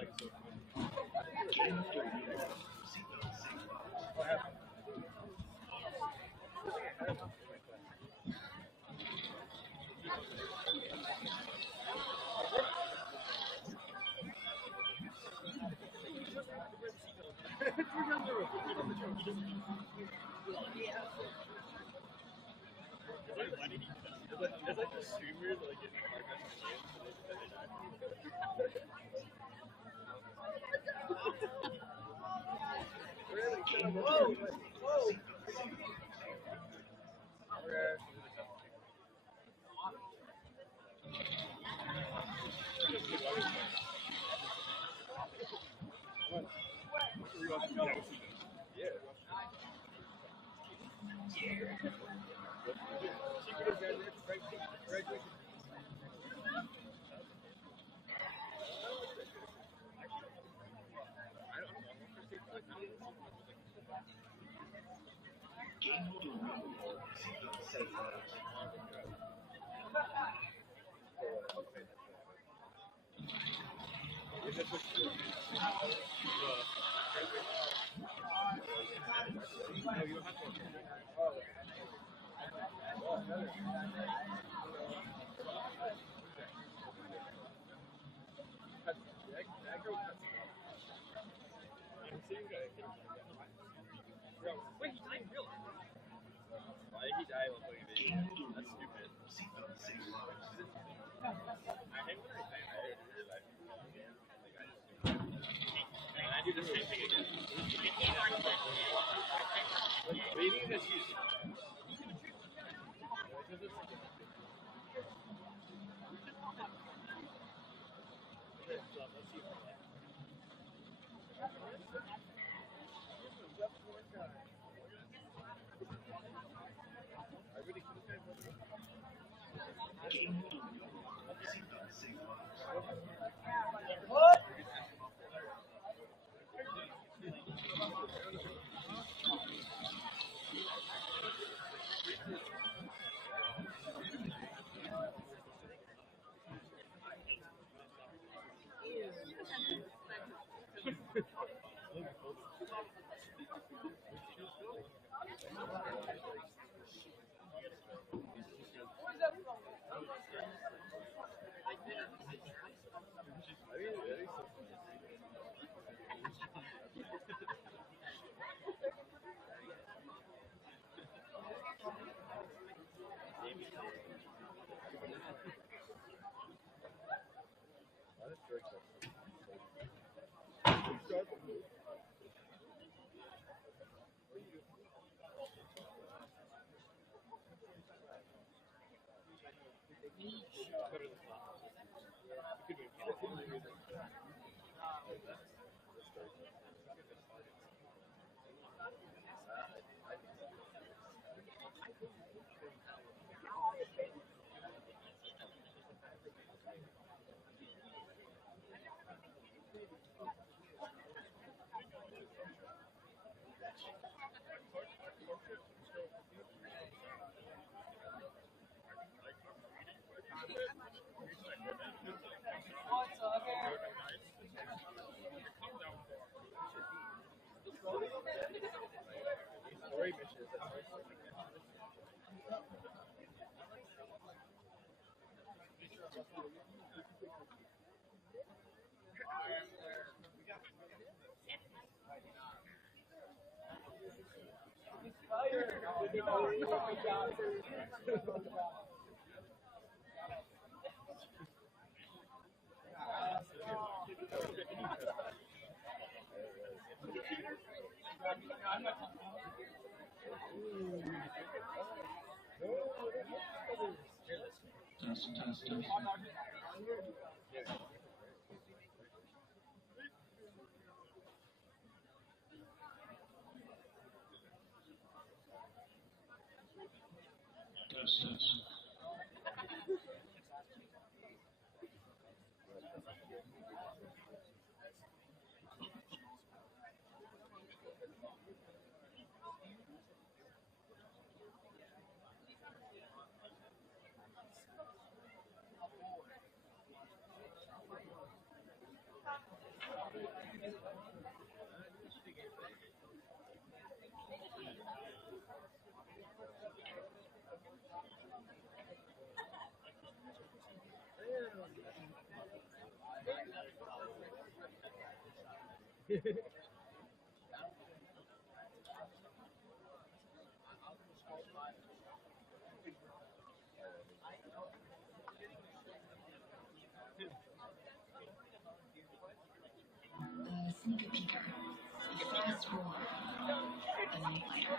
It's like the streamers like in the games, so they die. Really? Whoa! Whoa! Wait, he died in real life? Why did he die while playing video? That's stupid. I hate when I and I do the same thing again. What do you mean that's used? What? Testing. Sneaker peeker, fast roller, the night lighter.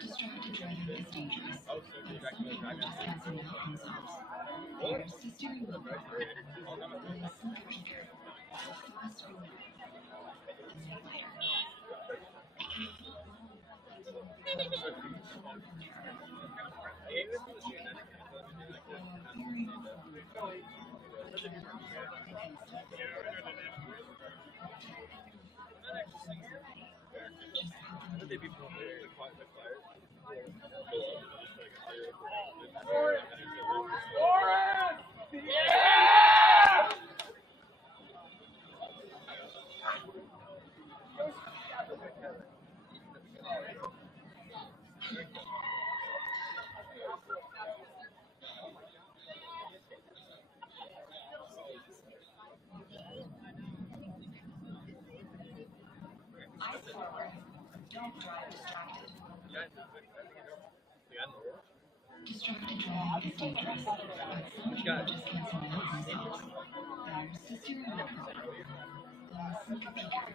Distracted driving is dangerous. Some people just cancel out themselves. There's the steering wheel proper. The sneaker peeker. Fast roller. The night lighter. Don't drive distracted. Distracted driving is dangerous, but some people just cancel out themselves. There's the steering wheel proper. The sneaker peeker.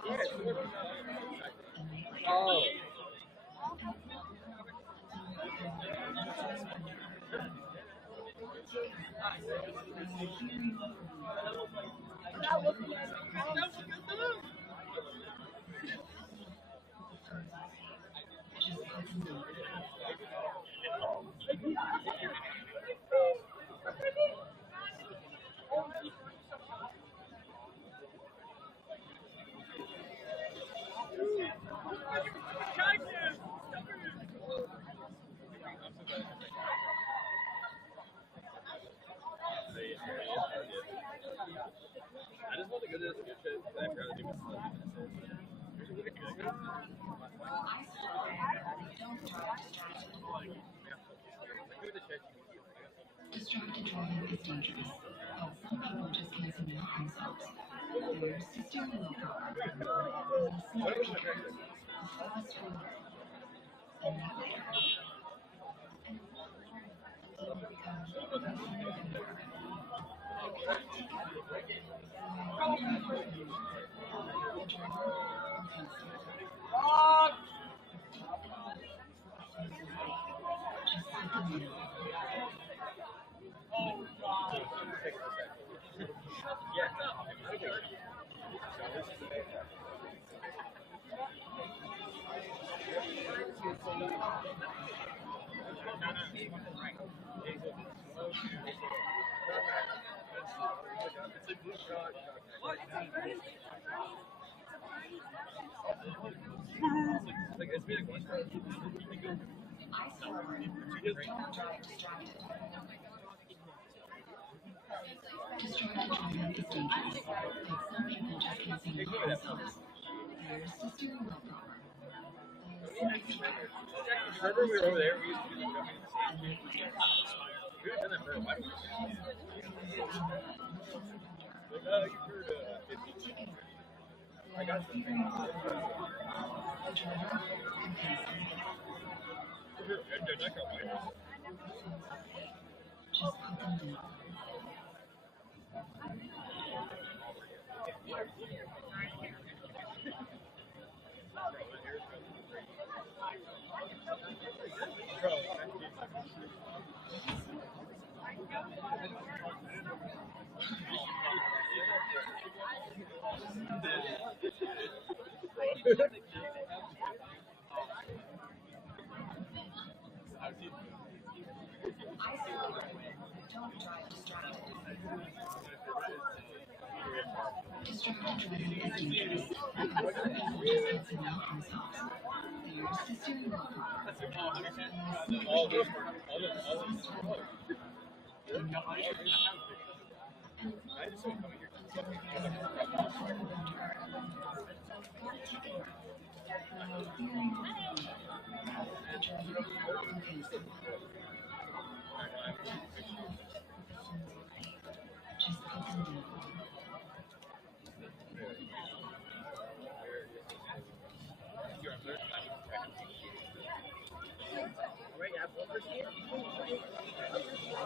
Fast roller. The night lighter. I just want to go to this good shit. I forgot to do my stuff. Distracted driving is dangerous, but some people just cancel out themselves. There's the steering wheel proper. The sneaker peeker. Fast roller. The night lighter. It's been a question. I swear, don't drive distracted. Distracted driving is dangerous, but some people just cancel out themselves. There's the steering wheel proper. The sneaker peeker. Remember we were over there? We used to do the jumping in the sand. We haven't done that for a while. Like, you've heard 50. I got something. drive distracted. Distracted driving is dangerous, but some people just can't seem to help themselves. There's the steering wheel problem. Just put them down. Don't drive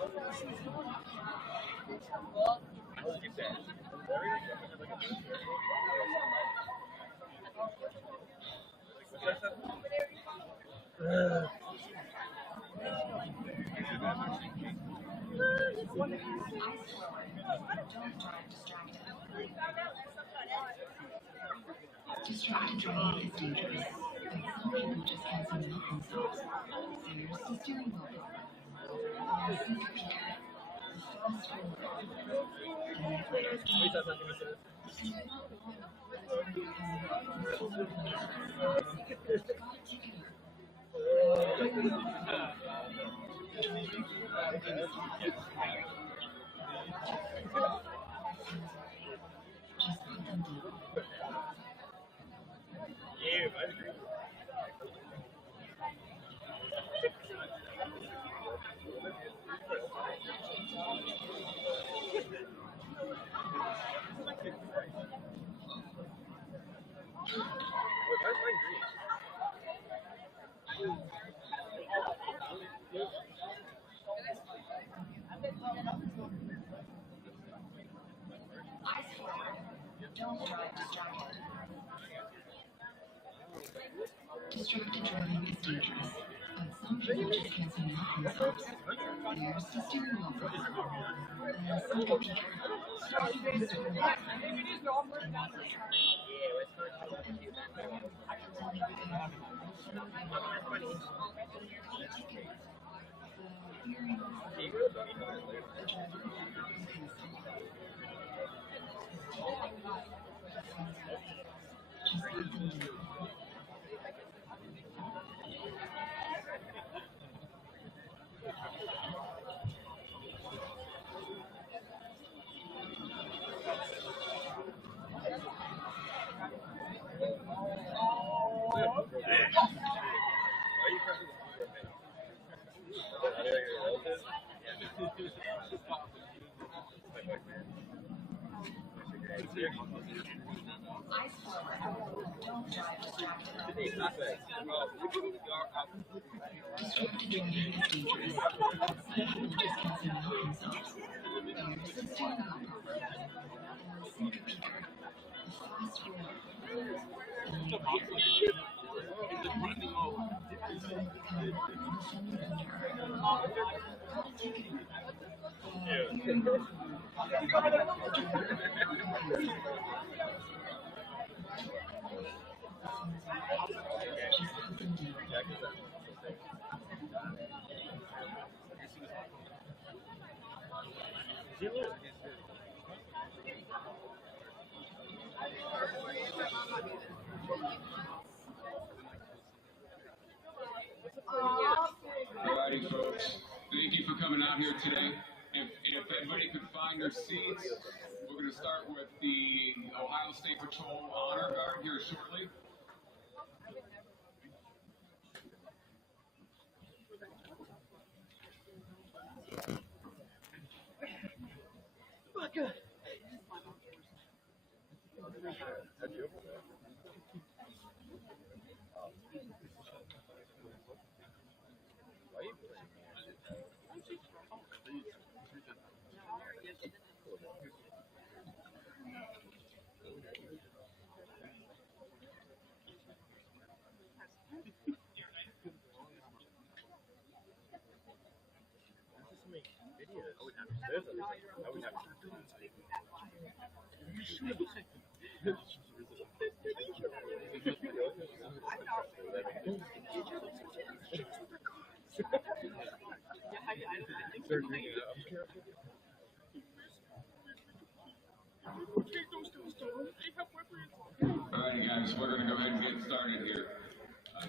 distracted. Distracted driving is dangerous, but some people just can't seem to help themselves. There's the steering wheel problem, the sneaker peeker, the fast forward, just put them down. Eyes forward. Don't drive distracted. Distracted driving is dangerous, but some people just can't seem to help themselves. There's the steering wheel problem, the sneaker peeker, the fast forward, eyes forward. Don't drive distracted. Distracted driving is dangerous, but some people just can't seem to help themselves. There's the steering wheel problem, the sneaker peeker, the fast forward, Alrighty, folks. Thank you for coming out here today. If everybody could find their seats, we're going to start with the Ohio State Patrol Honor Guard here shortly. Start drinking it. I'm careful. All right, guys, we're going to go ahead and get started here.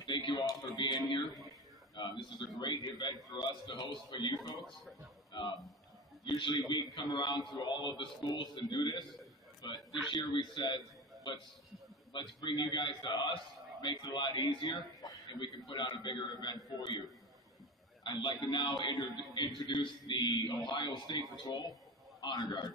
Thank you all for being here. This is a great event for us to host for you folks. Usually we come around to all of the schools and do this, but this year we said, let's bring you guys to us. It makes it a lot easier, and we can put on a bigger event for you. I'd like to now introduce the Ohio State Patrol Honor Guard.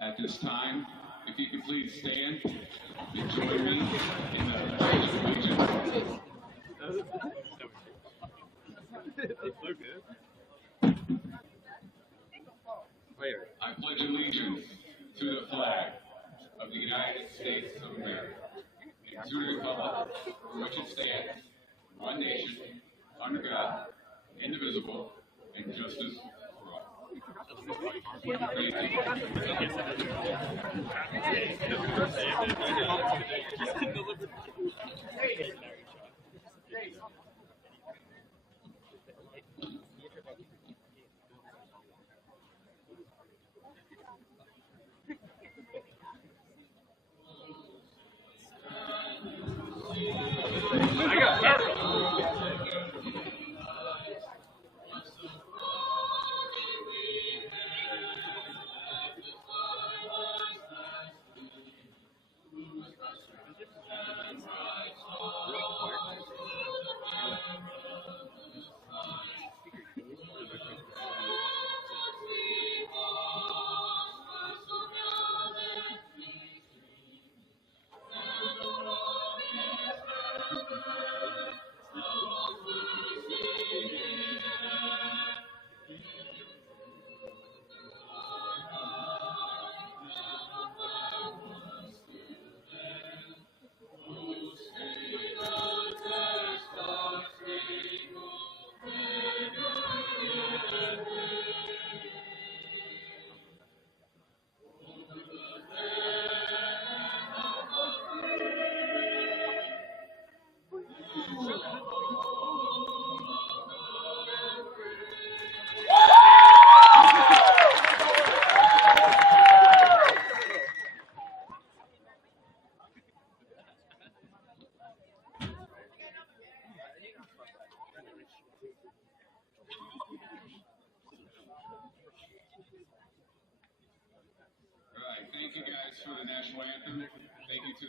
At this time, if you could please stand and join me in the Pledge of Allegiance. I pledge allegiance to the flag of the United States of America and to the republic for which it stands, one nation, under God, indivisible, and justice for all. I got purple. Thank you guys for the national anthem. Thank you to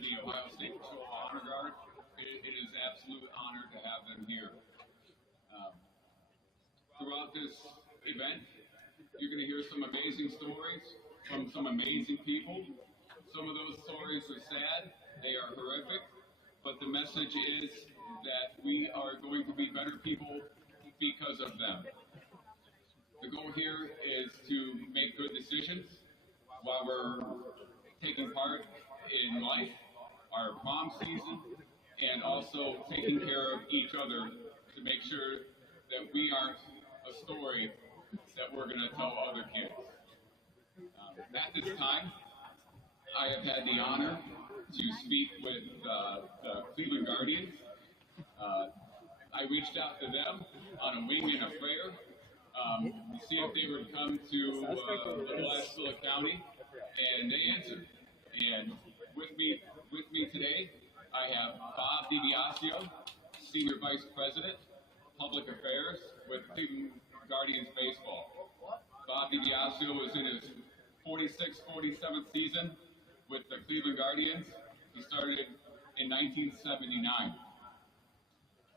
the Ohio State Patrol Honor Guard. It is an absolute honor to have them here. Throughout this event, you're going to hear some amazing stories from some amazing people. Some of those stories are sad, they are horrific, but the message is that we are going to be better people because of them. The goal here is to make good decisions while we're taking part in life, our prom season, and also taking care of each other to make sure that we aren't a story that we're going to tell other kids. At this time, I have had the honor to speak with the Cleveland Guardians. I I reached out to them on a wing and a prayer to see if they would come to Ashtabula County, and they answered. And with me today, I have Bob DiBiasio, Senior Vice President, Public Affairs with Cleveland Guardians Baseball. Bob DiBiasio is in his 46th, 47th season with the Cleveland Guardians. He started in 1979.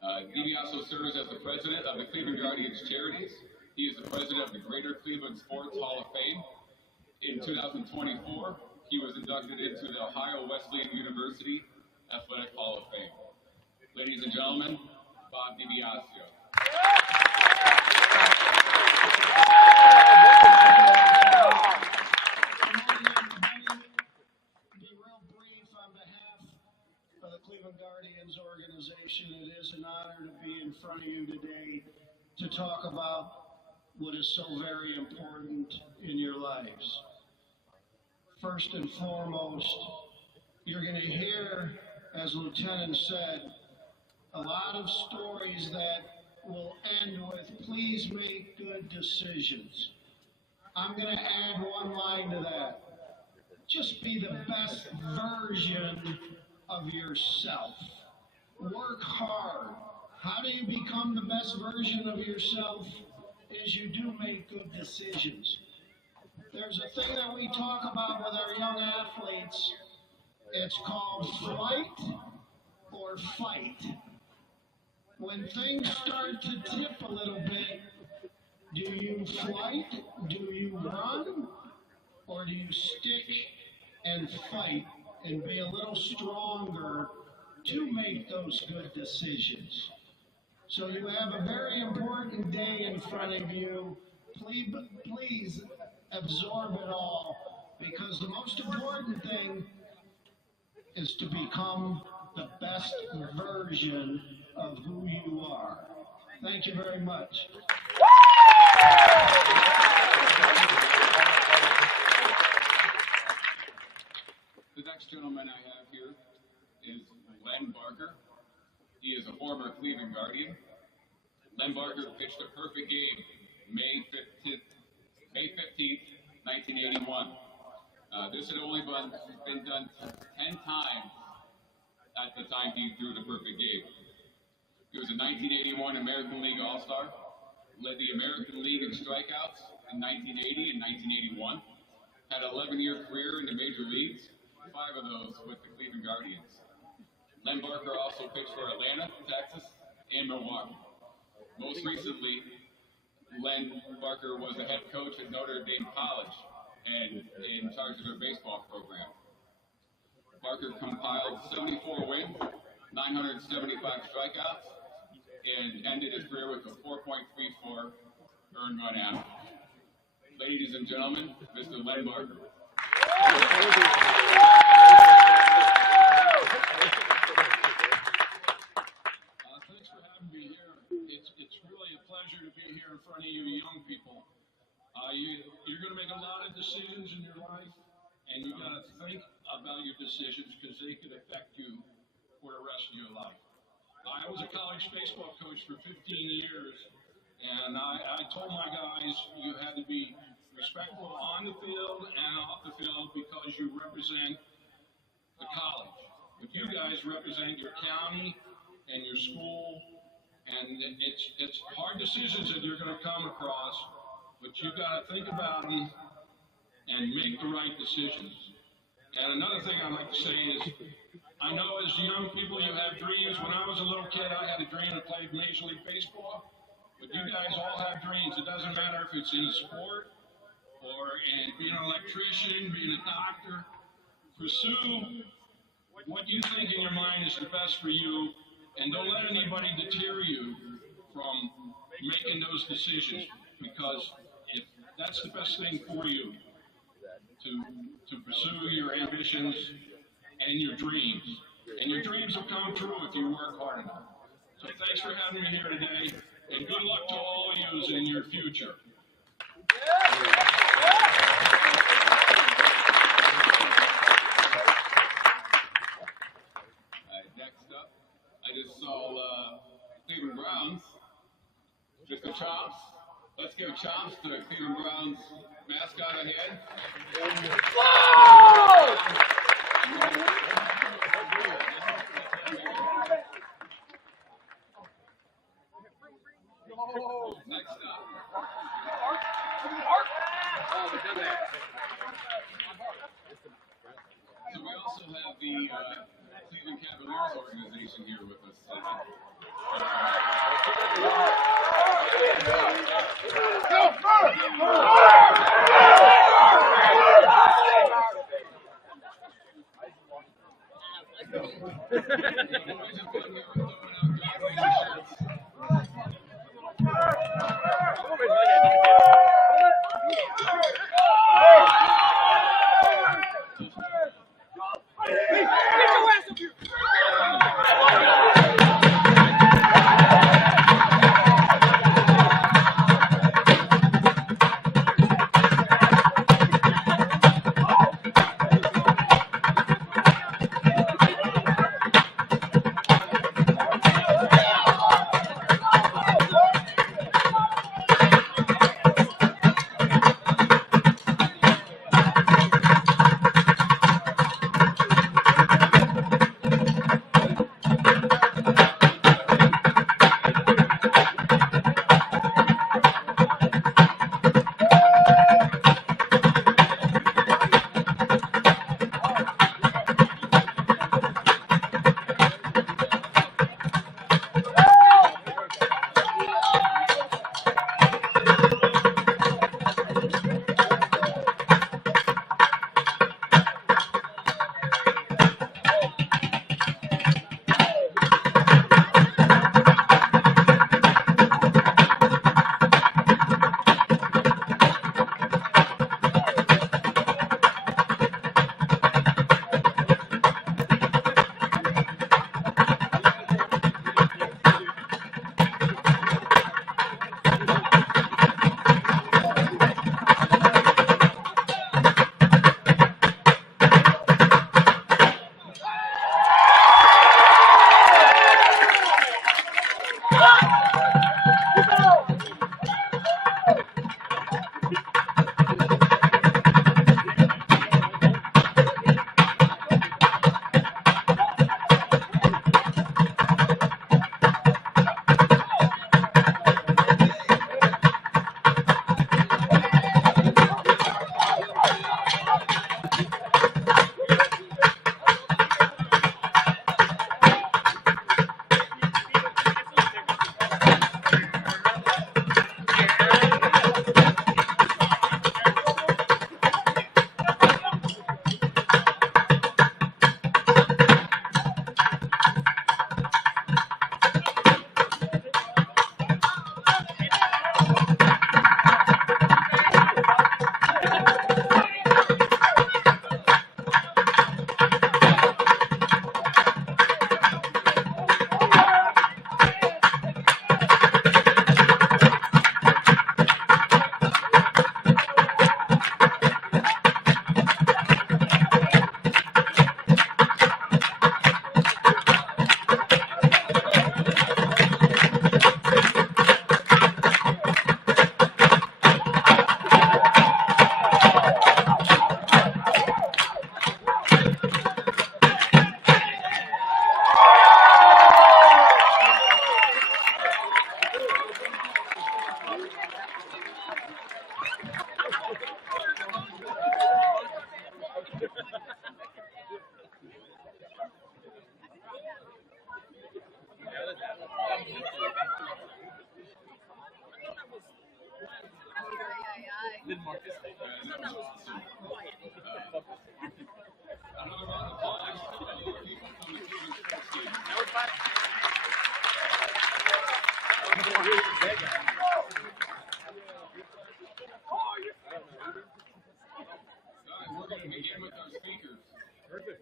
DiBiasio serves as the president of the Cleveland Guardians Charities. He is the president of the Greater Cleveland Sports Hall of Fame. In 2024, he was inducted into the Ohio Wesleyan University Athletic Hall of Fame. Ladies and gentlemen, Bob DiBiasio. Be real brief on behalf of the Cleveland Guardians organization. It is an honor to be in front of you today to talk about what is so very important in your lives. First and foremost, you're going to hear, as Lieutenant said, a lot of stories that will end with, please make good decisions. I'm going to add one line to that. Just be the best version of yourself. Work hard. How do you become the best version of yourself? Is you do make good decisions. There's a thing that we talk about with our young athletes. It's called flight or fight. When things start to tip a little bit, do you flight, do you run, or do you stick and fight and be a little stronger to make those good decisions? So you have a very important day in front of you. Please absorb it all, because the most important thing is to become the best version of who you are. Thank you very much. The next gentleman I have here is Len Barker. He is a former Cleveland Guardian. Len Barker pitched a perfect game May 15th, 1981. This had only been done 10 times at the time he threw the perfect game. He was a 1981 American League All-Star, led the American League in strikeouts in 1980 and 1981, had an 11-year career in the major leagues, 5 of those with the Cleveland Guardians. Len Barker also pitched for Atlanta, Texas, and Milwaukee. Most recently, Len Barker was the head coach at Notre Dame College and in charge of their baseball program. Barker compiled 74 wins, 975 strikeouts, and ended his career with a 4.34 earned run average. Ladies and gentlemen, Mr. Len Barker. Thanks for having me here. It's really a pleasure to be here in front of you young people. You're going to make a lot of decisions in your life, and you got to think about your decisions because they could affect you for the rest of your life. I was a college baseball coach for 15 years, and I told my guys you had to be respectful on the field and off the field because you represent the college. But you guys represent your county and your school, and it's hard decisions that you're going to come across, but you got to think about them and make the right decisions. And another thing I'd like to say is, I know as young people you have dreams. When I was a little kid, I had a dream to play Major League Baseball. But you guys all have dreams. It doesn't matter if it's in a sport or in being an electrician, being a doctor. Pursue what you think in your mind is the best for you, and don't let anybody deter you from making those decisions, because if that's the best thing for you, to pursue your ambitions and your dreams. And your dreams will come true if you work hard enough. So thanks for having me here today, and good luck to all of you in your future. Next up, I just saw Cleveland Browns Browns. Mr. Chops. Let's give Chops, the Cleveland Browns mascot, a hand. Next up. So we also have the Cleveland Cavaliers organization here with us today.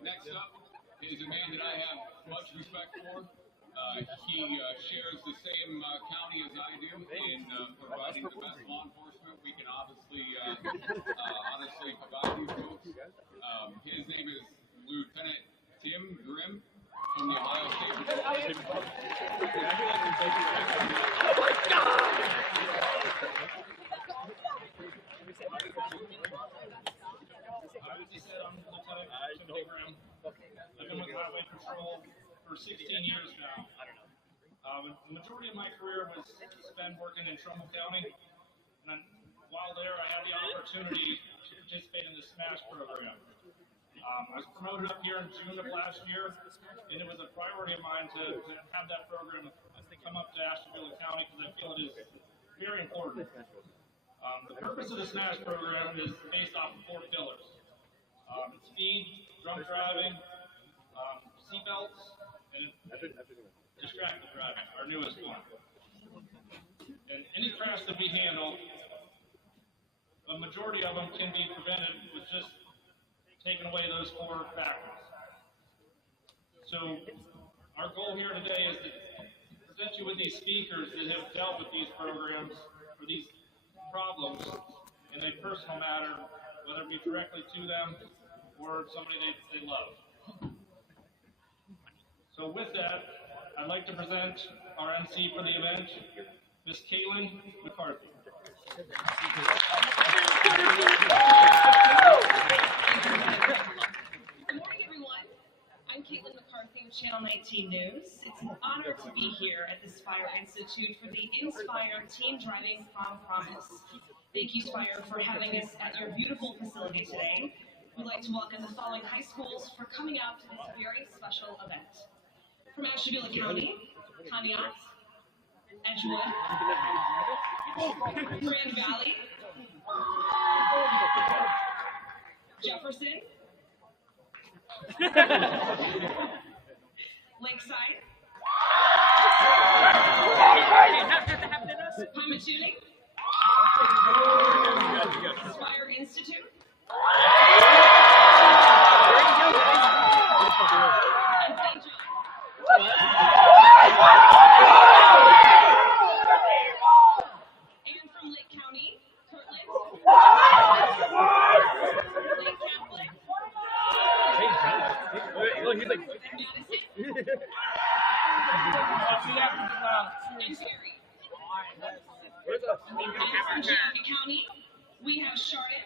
Next up is a man that I have much respect for. He shares the same county as I do in providing the best law enforcement we can honestly provide these folks. His name is Lieutenant Tim Grimm from the Ohio State Patrol. I've been with Highway Patrol for 16 years now. The majority of my career was spent working in Trumbull County, and while there, I had the opportunity to participate in the SMASH program. I was promoted up here in June of last year, and it was a priority of mine to have that program come up to Ashtabula County because I feel it is very important. The purpose of the SMASH program is based off of 4 pillars. Speed, drunk driving, seatbelts, and distracted driving, our newest one. And any crash that we handle, a majority of them can be prevented with just taking away those 4 factors. So our goal here today is to present you with these speakers that have dealt with these programs or these problems in a personal matter, whether it be directly to them or somebody they love. So with that, I'd like to present our MC for the event, Miss Kaylin McCarthy. Good morning, everyone. I'm Caitlin McCarthy with Channel 19 News. It's an honor to be here at the SPIRE Institute for the Inspire Teen Driving Prom Promise. Thank you, SPIRE, for having us at your beautiful facility today. We'd like to welcome the following high schools for coming out to this very special event. From Ashtabula County, Conneaut, Edgewood, Grand Valley, Jefferson, Lakeside, Pymatuning, SPIRE Institute, and St. John. And from Lake County, Kirtland, Lake Catholic, Look, he's like, and Madison, and Terry. where's the? And from Geauga County, we have Chardon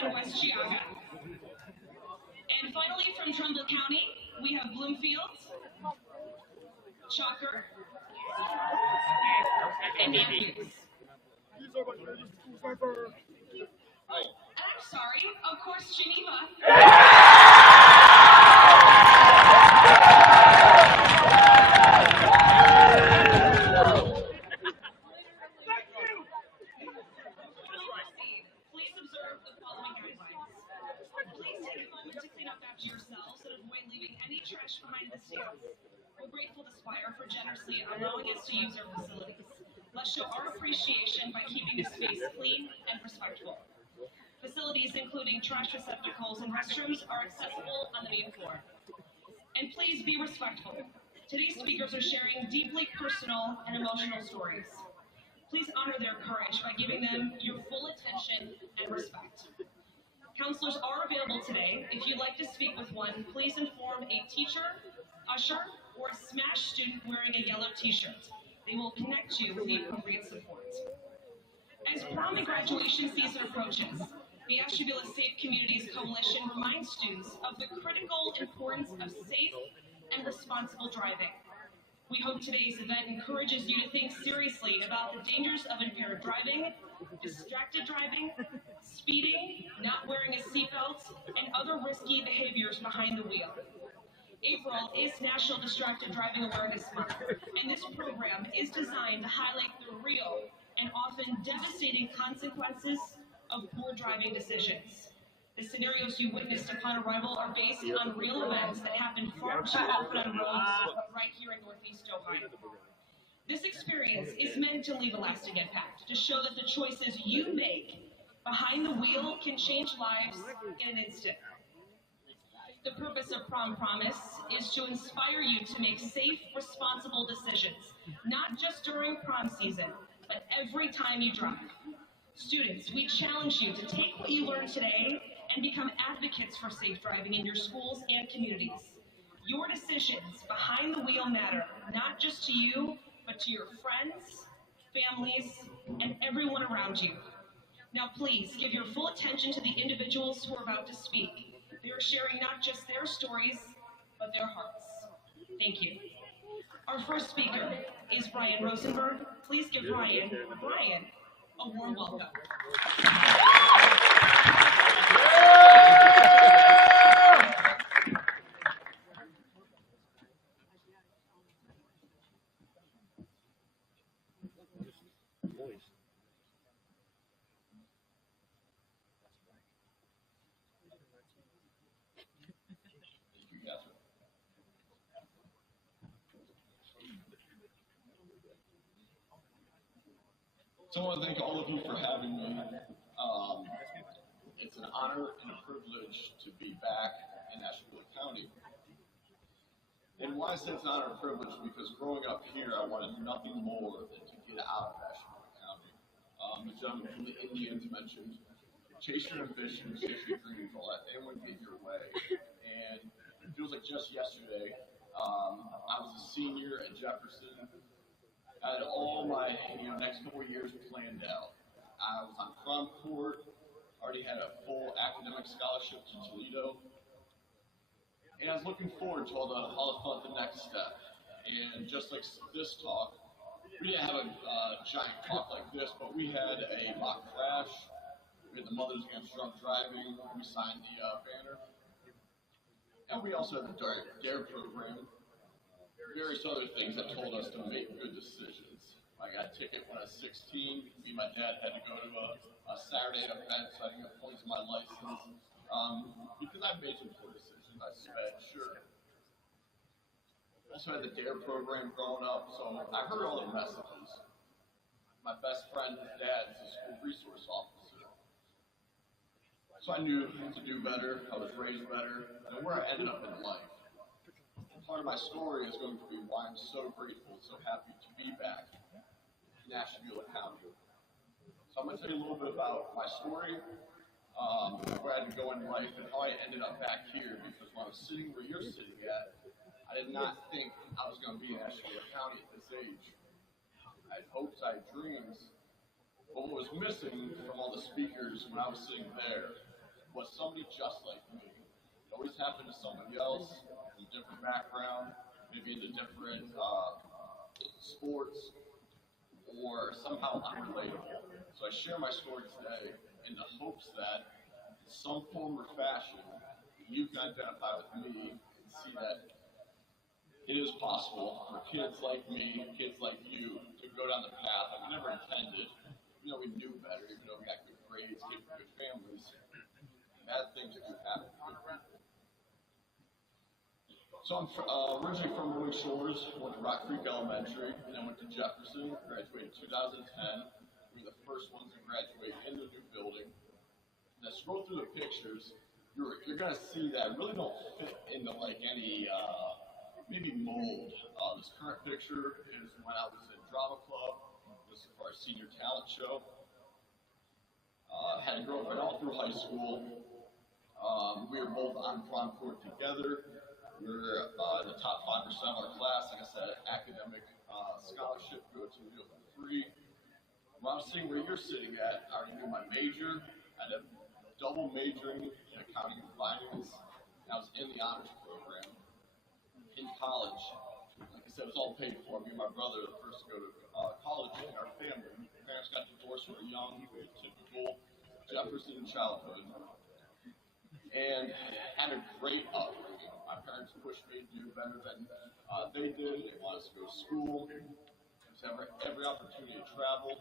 and West Geauga. And finally, from Trumbull County, we have Bloomfield, Chalker, and Matthews. Oh, and I'm sorry, of course, Geneva. Please observe the following guidelines. Please take a moment to clean up after yourselves and avoid leaving any trash behind the stands. We're grateful to SPIRE for generously allowing us to use our facilities. Let's show our appreciation by keeping the space clean and respectful. Facilities including trash receptacles and restrooms are accessible on the main floor. And please be respectful. Today's speakers are sharing deeply personal and emotional stories. Please honor their courage by giving them your full attention and respect. Counselors are available today. If you'd like to speak with one, please inform a teacher, usher, or a SMASH student wearing a yellow t-shirt. They will connect you with the appropriate support. As prom and graduation season approaches, the Ashtabula Safe Communities Coalition reminds students of the critical importance of safe and responsible driving. We hope today's event encourages you to think seriously about the dangers of impaired driving, distracted driving, speeding, not wearing a seatbelt, and other risky behaviors behind the wheel. April is National Distracted Driving Awareness Month, and this program is designed to highlight the real and often devastating consequences of poor driving decisions. The scenarios you witnessed upon arrival are based on real events that happen far too often on roads right here in Northeast Ohio. This experience is meant to leave a lasting impact, to show that the choices you make behind the wheel can change lives in an instant. The purpose of Prom Promise is to inspire you to make safe, responsible decisions, not just during prom season, but every time you drive. Students, we challenge you to take what you learned today and become advocates for safe driving in your schools and communities. Your decisions behind the wheel matter, not just to you, but to your friends, families, and everyone around you. Now please give your full attention to the individuals who are about to speak. They are sharing not just their stories, but their hearts. Thank you. Our first speaker is Brian Rosenberg. Please give Brian a warm welcome. So I want to thank all of you for having me. It's an honor and a privilege to be back in Ashtabula County. And why I say it's an honor and privilege, because growing up here, I wanted nothing more than to get out of Ashtabula County. The gentleman from the Indians mentioned, chase your ambitions, chase your dreams, don't let anyone get your way. And it feels like just yesterday, I was a senior at Jefferson. I had all my next couple of years planned out. I was on prom court, already had a full academic scholarship to Toledo, and I was looking forward to all the next step. And just like this talk, we didn't have a giant talk like this, but we had a mock crash. We had the Mothers Against Drunk Driving. We signed the banner, and we also had the DARE program. Various other things that told us to make good decisions. I got a ticket when I was 16. Me and my dad had to go to a Saturday event so I didn't get points on my license. Because I made some poor decisions, I sped, sure. Also had the DARE program growing up, so I heard all the messages. My best friend, his dad, is a school resource officer. So I knew to do better, I was raised better, and where I ended up in life. Part of my story is going to be why I'm so grateful, so happy to be back in Ashtabula County. So I'm going to tell you a little bit about my story, where I had to go in life, and how I ended up back here, because when I was sitting where you're sitting at, I did not think I was going to be in Ashtabula County at this age. I had hopes, I had dreams, but what was missing from all the speakers when I was sitting there was somebody just like me. It always happened to somebody else, from a different background, maybe into different sports, or somehow unrelatable. So I share my story today in the hopes that in some form or fashion, you can identify with me and see that it is possible for kids like me, kids like you, to go down the path that we never intended. We knew better, even though we got good grades, came from good families. Bad things do happen to good people. So I'm originally from Rolling Shores, went to Rock Creek Elementary, and then went to Jefferson, graduated in 2010. We were the first ones to graduate in the new building. And I scroll through the pictures, you're going to see that I really don't fit into like any maybe mold. This current picture is when I was in drama club. This is for our senior talent show. Had a girlfriend all through high school. We were both on prom court together. We were in the top 5% of our class. Like I said, academic scholarship, go to Toledo for free. When I was sitting where you're sitting at, I already knew my major. I had a double majoring in accounting and finance. And I was in the honors program. In college, like I said, it was all paid for. Me and my brother were the first to go to college in our family. My parents got divorced when we were young, typical Jefferson childhood, and had a great upbringing. My parents pushed me to do better than they did. They wanted us to go to school. There was every opportunity to travel.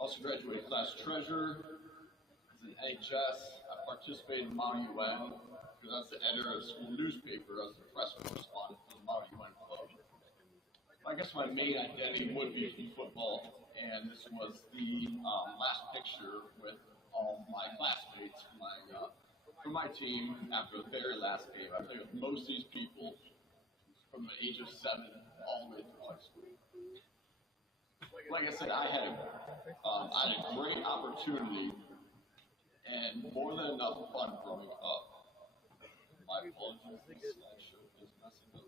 Also graduated class treasurer. As an NHS, I participated in Mount UN. Because I was the editor of the school newspaper, I was the press correspondent for the Mount UN Club. I guess my main identity would be from football, and this was the last picture with all my classmates from my team after the very last game. I played with most of these people from the age of 7 all the way through high school. Like I said, I had a great opportunity and more than enough fun growing up. My apologies, this slideshow is messing up.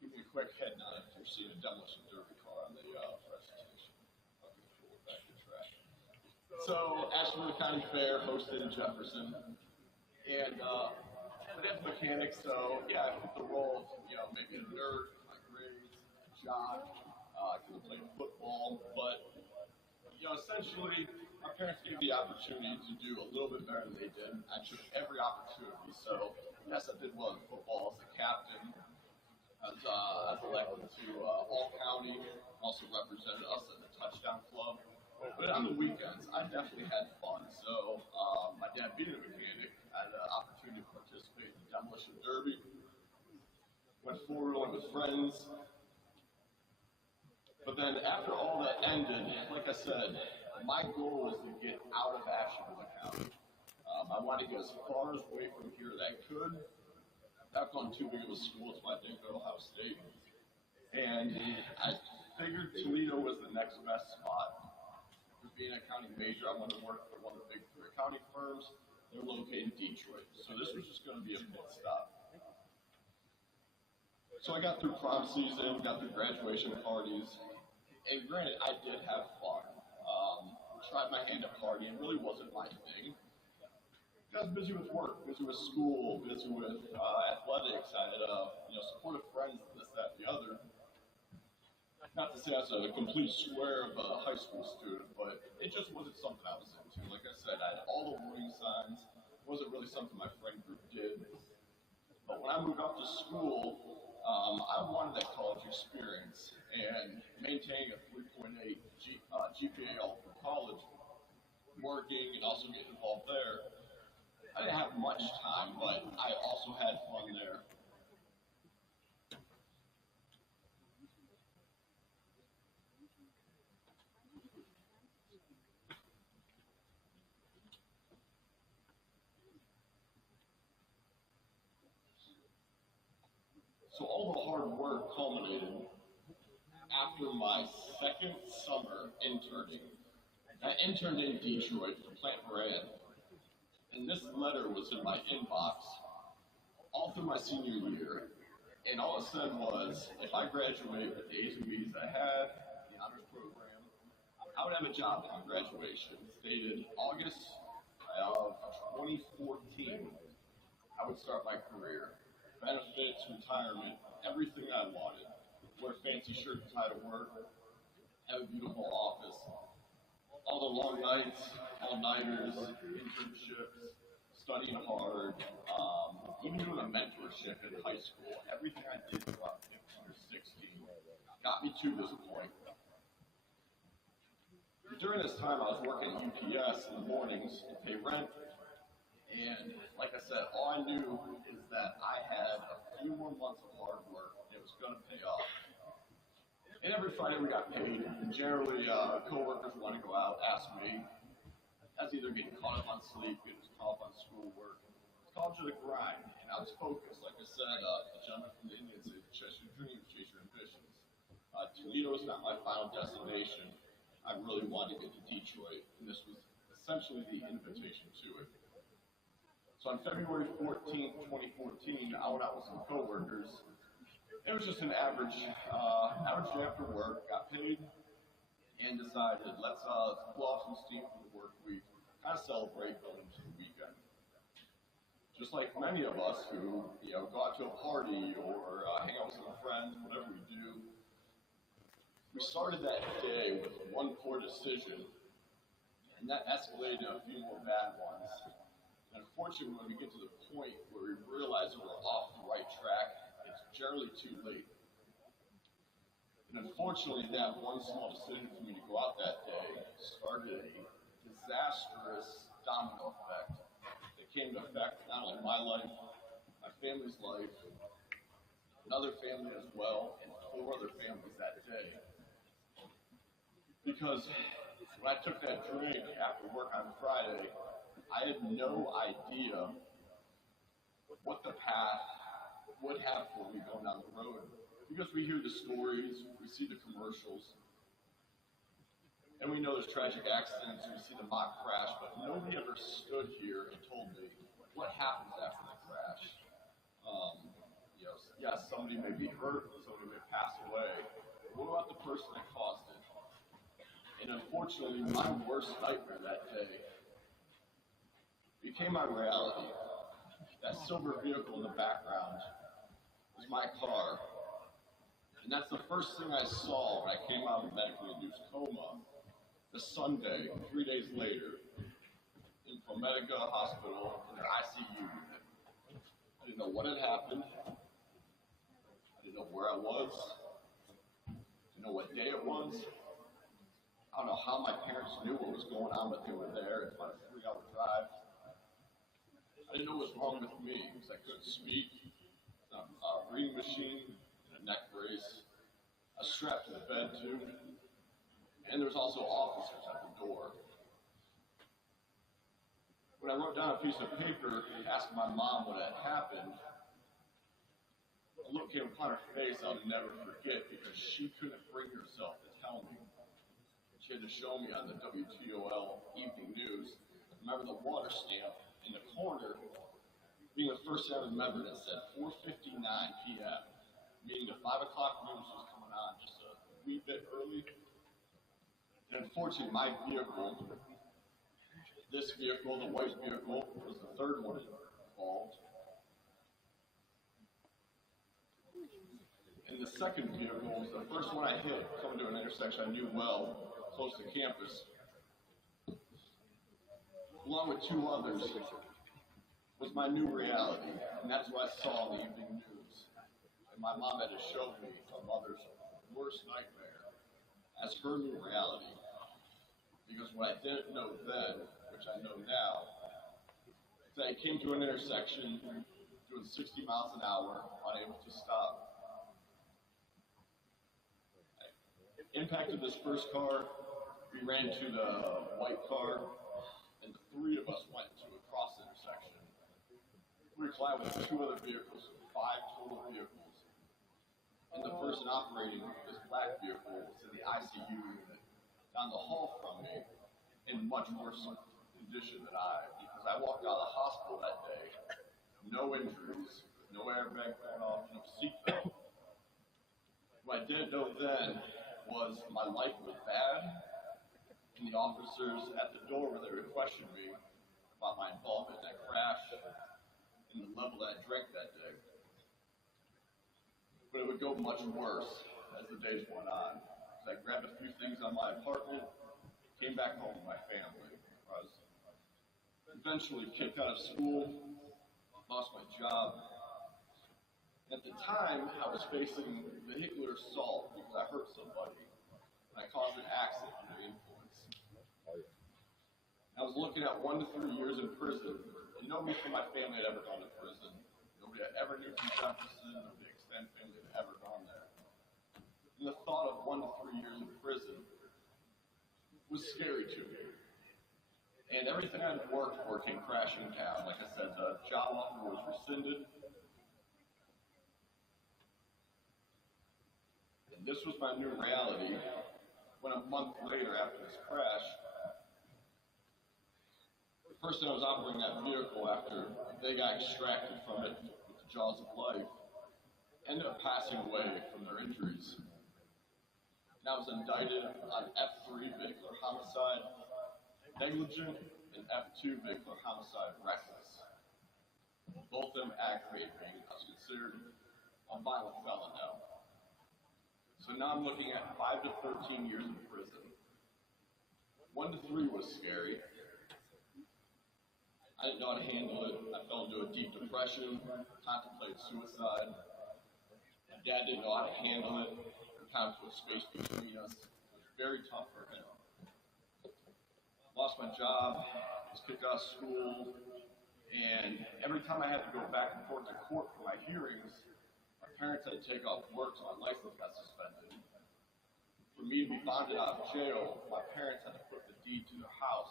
Give me a quick head nod if you're seeing a demolition derby car on the presentation. Okay, cool, back to track. So, Ashtabula County Fair hosted in Jefferson, and as a mechanic, so yeah, I fit the role of, maybe a nerd, my grades, jock, I could have played football, but essentially, my parents gave me the opportunity to do a little bit better than they did. I took every opportunity, so yes, I did well in football as a captain. I was elected to All-County, also represented us at the touchdown club. But on the weekends, I definitely had fun. So my dad being a mechanic, I had an opportunity to participate in the demolition derby. Went four-wheeling with friends. But then after all that ended, like I said, my goal was to get out of Ashtabula County. I wanted to get as far away from here as I could. I've gone too big of a school, so I didn't go to Ohio State. And I figured Toledo was the next best spot. For being an accounting major, I wanted to work for one of the big three accounting firms. They're located in Detroit. So this was just going to be a pit stop. So I got through prom season, got through graduation parties. And granted, I did have fun. Tried my hand at partying, really wasn't my thing. I was busy with work, busy with school, busy with athletics. I had supportive friends, this, that, and the other. Not to say I was a complete square of a high school student, but it just wasn't something I was into. Like I said, I had all the warning signs. It wasn't really something my friend group did. But when I moved up to school, I wanted that college experience, and maintaining a 3.8 GPA all through college, working and also getting involved there. I didn't have much time, but I also had fun there. So all the hard work culminated after my second summer interning. I interned in Detroit for Plant Brand. And this letter was in my inbox all through my senior year. And all it said was, if I graduate with the A's and B's I had, the honors program, I would have a job upon graduation. Stated August of 2014, I would start my career. Benefits, retirement, everything I wanted. Wear a fancy shirt and tie to work, have a beautiful office. All the long nights, all-nighters, internships, studying hard, even doing a mentorship in high school. Everything I did throughout 15 or 16 got me to this point. During this time, I was working at UPS in the mornings to pay rent. And like I said, all I knew is that I had a few more months of hard work and it was going to pay off. And every Friday we got paid, and generally coworkers want to go out, ask me. I was either getting caught up on sleep, getting caught up on schoolwork. College was a grind, and I was focused. Like I said, the gentleman from the Indians said, chase your dreams, chase your ambitions. Toledo is not my final destination. I really wanted to get to Detroit, and this was essentially the invitation to it. So on February 14th, 2014, I went out with some coworkers. It was just an average day after work, got paid, and decided let's blow off some steam from the work week, kind of celebrate going into the weekend. Just like many of us who go out to a party or hang out with some friends, whatever we do, we started that day with one poor decision, and that escalated to a few more bad ones. And unfortunately, when we get to the point where we realize that we're off the right track, it's generally too late. And unfortunately, that one small decision for me to go out that day started a disastrous domino effect that came to affect not only my life, my family's life, another family as well, and 4 other families that day. Because when I took that drink after work on Friday, I had no idea what the path would have for me going down the road. Because we hear the stories, we see the commercials, and we know there's tragic accidents, we see the mock crash, but nobody ever stood here and told me what happens after the crash. Yes, somebody may be hurt, somebody may pass away. What about the person that caused it? And unfortunately, my worst nightmare that day became my reality. That silver vehicle in the background was my car. And that's the first thing I saw when I came out of medically induced coma the Sunday, 3 days later, in ProMedica Hospital in their ICU unit. I didn't know what had happened. I didn't know where I was. Didn't know what day it was. I don't know how my parents knew what was going on, but they were there. It's about a 3-hour drive. I didn't know what was wrong with me because I couldn't speak. A breathing machine and a neck brace. I was strapped to the bed too. And there's also officers at the door. When I wrote down a piece of paper asking my mom what had happened, a look came upon her face I'll never forget because she couldn't bring herself to tell me. She had to show me on the WTOL evening news. Remember the water stamp in the corner being the first I remember that said 4:59 p.m., meaning the 5 o'clock news was coming on just a wee bit early. And unfortunately, my vehicle, this vehicle, the white vehicle, was the third one involved. And the second vehicle was the first one I hit coming to an intersection I knew well, close to campus. Along with 2 others, was my new reality, and that's what I saw in the evening news. And my mom had to show me a mother's worst nightmare as her new reality. Because what I didn't know then, which I know now, is that I came to an intersection doing 60 miles an hour, unable to stop. I impacted this first car, we ran to the white car, and the 3 of us went to a cross intersection. We were colliding with 2 other vehicles, 5 total vehicles. And the person operating this black vehicle was in the ICU unit down the hall from me in much worse condition than I, because I walked out of the hospital that day, no injuries, no airbag going off, no seatbelt. What I didn't know then was my life was bad, and the officers at the door where they would question me about my involvement in that crash and the level that I drank that day. But it would go much worse as the days went on. I grabbed a few things on my apartment, came back home with my family. I was eventually kicked out of school, lost my job. At the time, I was facing vehicular assault because I hurt somebody. And I caused an accident under influence. I was looking at 1 to 3 years in prison, and nobody from my family had ever gone to prison. Nobody I ever knew from Jefferson, nobody extended family had ever gone there. And the thought of 1 to 3 years in prison was scary to me. And everything I'd worked for came crashing down. Like I said, the job offer was rescinded. And this was my new reality when a month later after this crash, the person that was operating that vehicle after they got extracted from it with the jaws of life ended up passing away from their injuries. And I was indicted on F3 vehicular homicide, negligent, and F2 vehicular homicide reckless. Both of them aggravated me. I was considered a violent felon now. So now I'm looking at 5 to 13 years in prison. 1 to 3 was scary. I didn't know how to handle it. I fell into a deep depression, contemplated suicide. My dad didn't know how to handle it. He kind of to a space between us. It was very tough for him. Lost my job, was kicked out of school, and every time I had to go back and forth to court for my hearings, my parents had to take off work, so my license got suspended. For me to be bonded out of jail, my parents had to put the deed to their house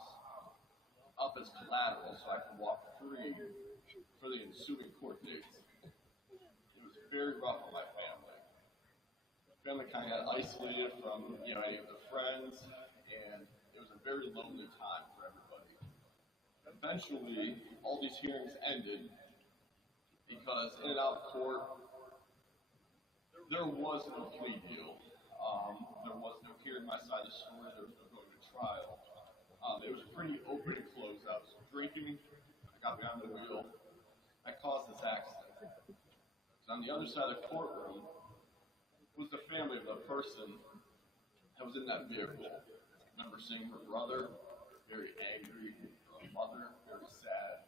up as collateral so I could walk free for the ensuing court dates. It was very rough for my family. My family kind of got isolated from any of their friends, and it was a very lonely time for everybody. Eventually, all these hearings ended because in and out of court, there was no plea deal. There was no hearing my side of the story. There was no going to trial. It was pretty open and closed. I was drinking. I got behind the wheel. I caused this accident. So on the other side of the courtroom was the family of the person that was in that vehicle. I remember seeing her brother, very angry, her mother, very sad,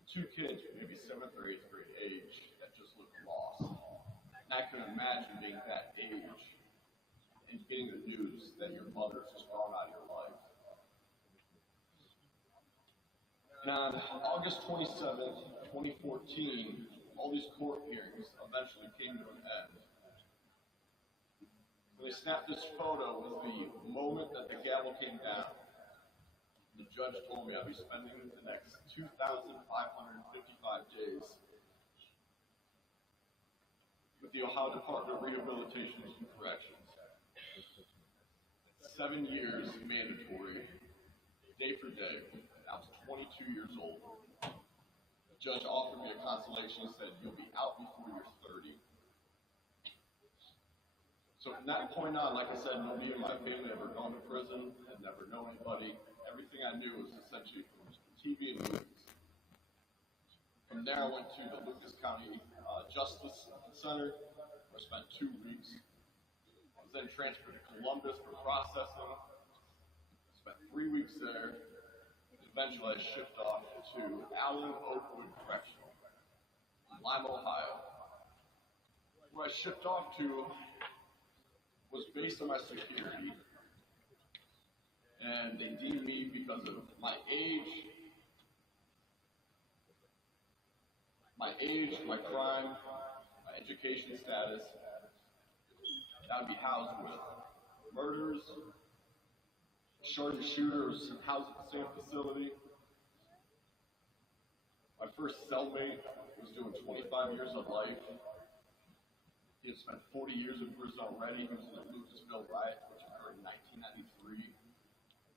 and two kids, maybe 7th or 8th grade age, that just looked lost. And I could imagine being that age and getting the news that your mother's just gone out of your life. And on August 27th, 2014, all these court hearings eventually came to an end. When they snapped this photo was the moment that the gavel came down. The judge told me I'd be spending the next 2,555 days with the Ohio Department of Rehabilitation and Corrections. 7 years mandatory, day for day. I was 22 years old. The judge offered me a consolation and said, "You'll be out before you're 30. So from that point on, like I said, nobody in my family ever gone to prison, had never known anybody. Everything I knew was essentially from TV and movies. From there, I went to the Lucas County Justice Center, where I spent 2 weeks. I was then transferred to Columbus for processing. Spent 3 weeks there. Eventually, I shipped off to Allen Oakwood Correctional in Lima, Ohio. Where I shipped off to was based on my security, and they deemed me because of my age, my crime, my education status. I would be housed with murderers, shooter shooters housed at the same facility. My first cellmate was doing 25 years of life. He had spent 40 years in prison already. He was in the Lucasville riot, which occurred in 1993.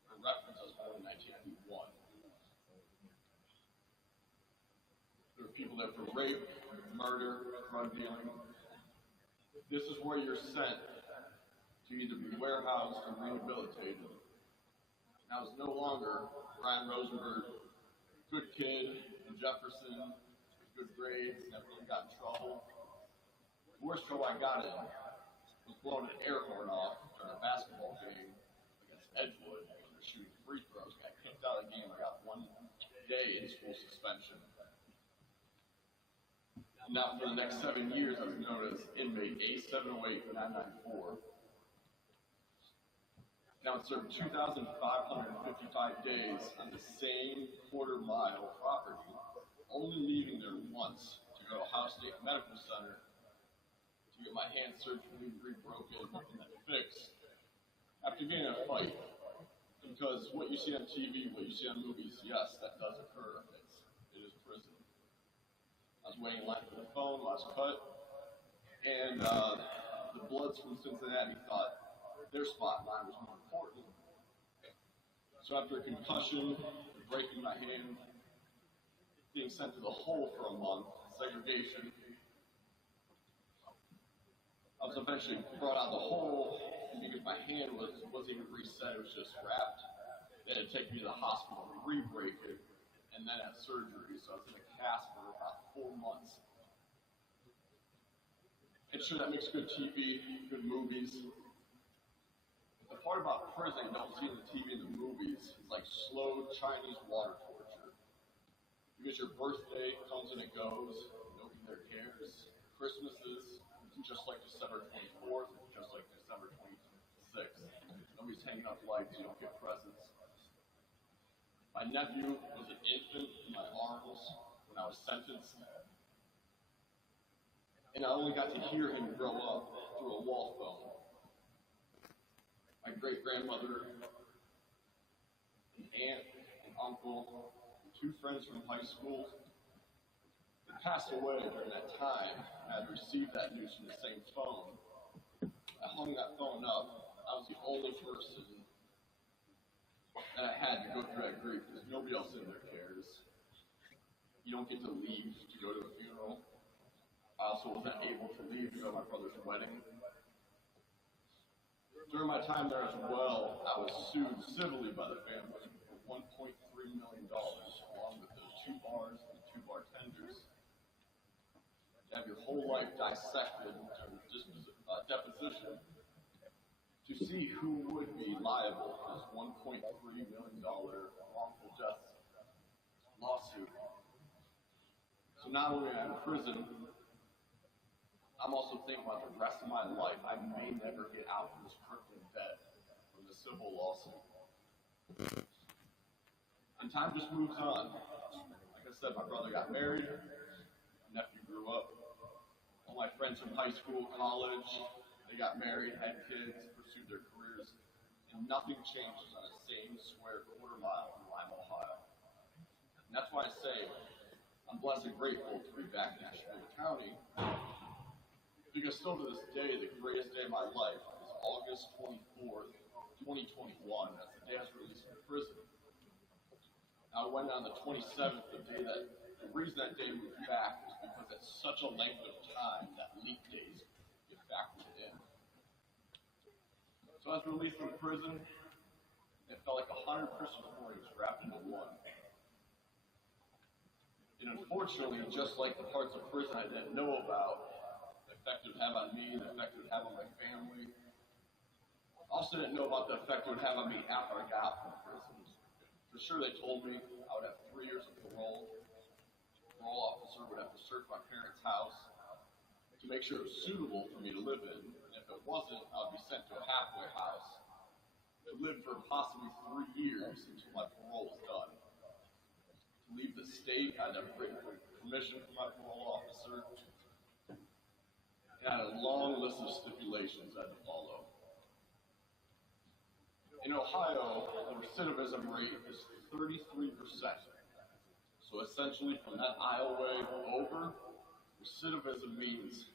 For reference, I was born in 1991. There were people there for rape, murder, drug dealing. This is where you're sent to either be warehoused or rehabilitated. And I was no longer Brian Rosenberg, good kid in Jefferson, good grades, never really got in trouble. The worst trouble I got in was blowing an air horn off during a basketball game against Edgewood. They were shooting free throws. Got kicked out of the game. I got 1 day in school suspension. Now, for the next 7 years, I was known as inmate A708-994. Now, I served 2,555 days on the same quarter-mile property, only leaving there once to go to Ohio State Medical Center to get my hand surgically rebroken and then fixed after getting in a fight. Because what you see on TV, what you see on movies, yes, that does occur. It is prison. I was waiting in line for the phone, last cut, and the Bloods from Cincinnati thought their spot line was more important. So after a concussion, breaking my hand, being sent to the hole for a month, segregation, I was eventually brought out of the hole, and because my hand wasn't even reset, it was just wrapped. They had to take me to the hospital to re-break it, and then have surgery, so I was in a cast for about 4 months. And sure, that makes good TV, good movies. The part about prison you don't see in the TV and the movies is like slow Chinese water torture. Because your birthday comes and it goes, nobody there cares. Christmases, just like December 24th, just like December 26th. Nobody's hanging up lights, you don't get presents. My nephew was an infant in my arms when I was sentenced. And I only got to hear him grow up through a wall phone. My great-grandmother, an aunt, an uncle, and 2 friends from high school, they passed away during that time. I had received that news from the same phone. I hung that phone up. I was the only person that I had to go through that grief because nobody else in there cares. You don't get to leave to go to a funeral. I also wasn't able to leave to go to my brother's wedding. During my time there as well, I was sued civilly by the family for $1.3 million, along with those 2 bars and 2 bartenders. To have your whole life dissected in deposition to see who would be liable for this $1.3 million wrongful death lawsuit. So not only am I in prison, I'm also thinking about the rest of my life. I may never get out from this crippling debt from the civil lawsuit. And time just moves on. Like I said, my brother got married, my nephew grew up. All my friends from high school, college, they got married, had kids, pursued their careers, and nothing changes on the same square quarter mile in Lima, Ohio. And that's why I say I'm blessed and grateful to be back in Ashtabula County. Because still to this day, the greatest day of my life is August 24th, 2021. That's the day I was released from prison. I went on the 27th, the reason that day moved back was because at such a length of time that leap days get factored in. So I was released from prison. It felt like 100 Christmas mornings wrapped into one. And unfortunately, just like the parts of prison I didn't know about, effect it would have on me, the effect it would have on my family. I also didn't know about the effect it would have on me after I got out from prison. For sure, they told me I would have 3 years of parole. The parole officer would have to search my parents' house to make sure it was suitable for me to live in. And if it wasn't, I would be sent to a halfway house to live for possibly 3 years until my parole was done. To leave the state, I had to bring permission from my parole officer. And I had a long list of stipulations I had to follow. In Ohio, the recidivism rate is 33%. So essentially, from that aisleway over, recidivism means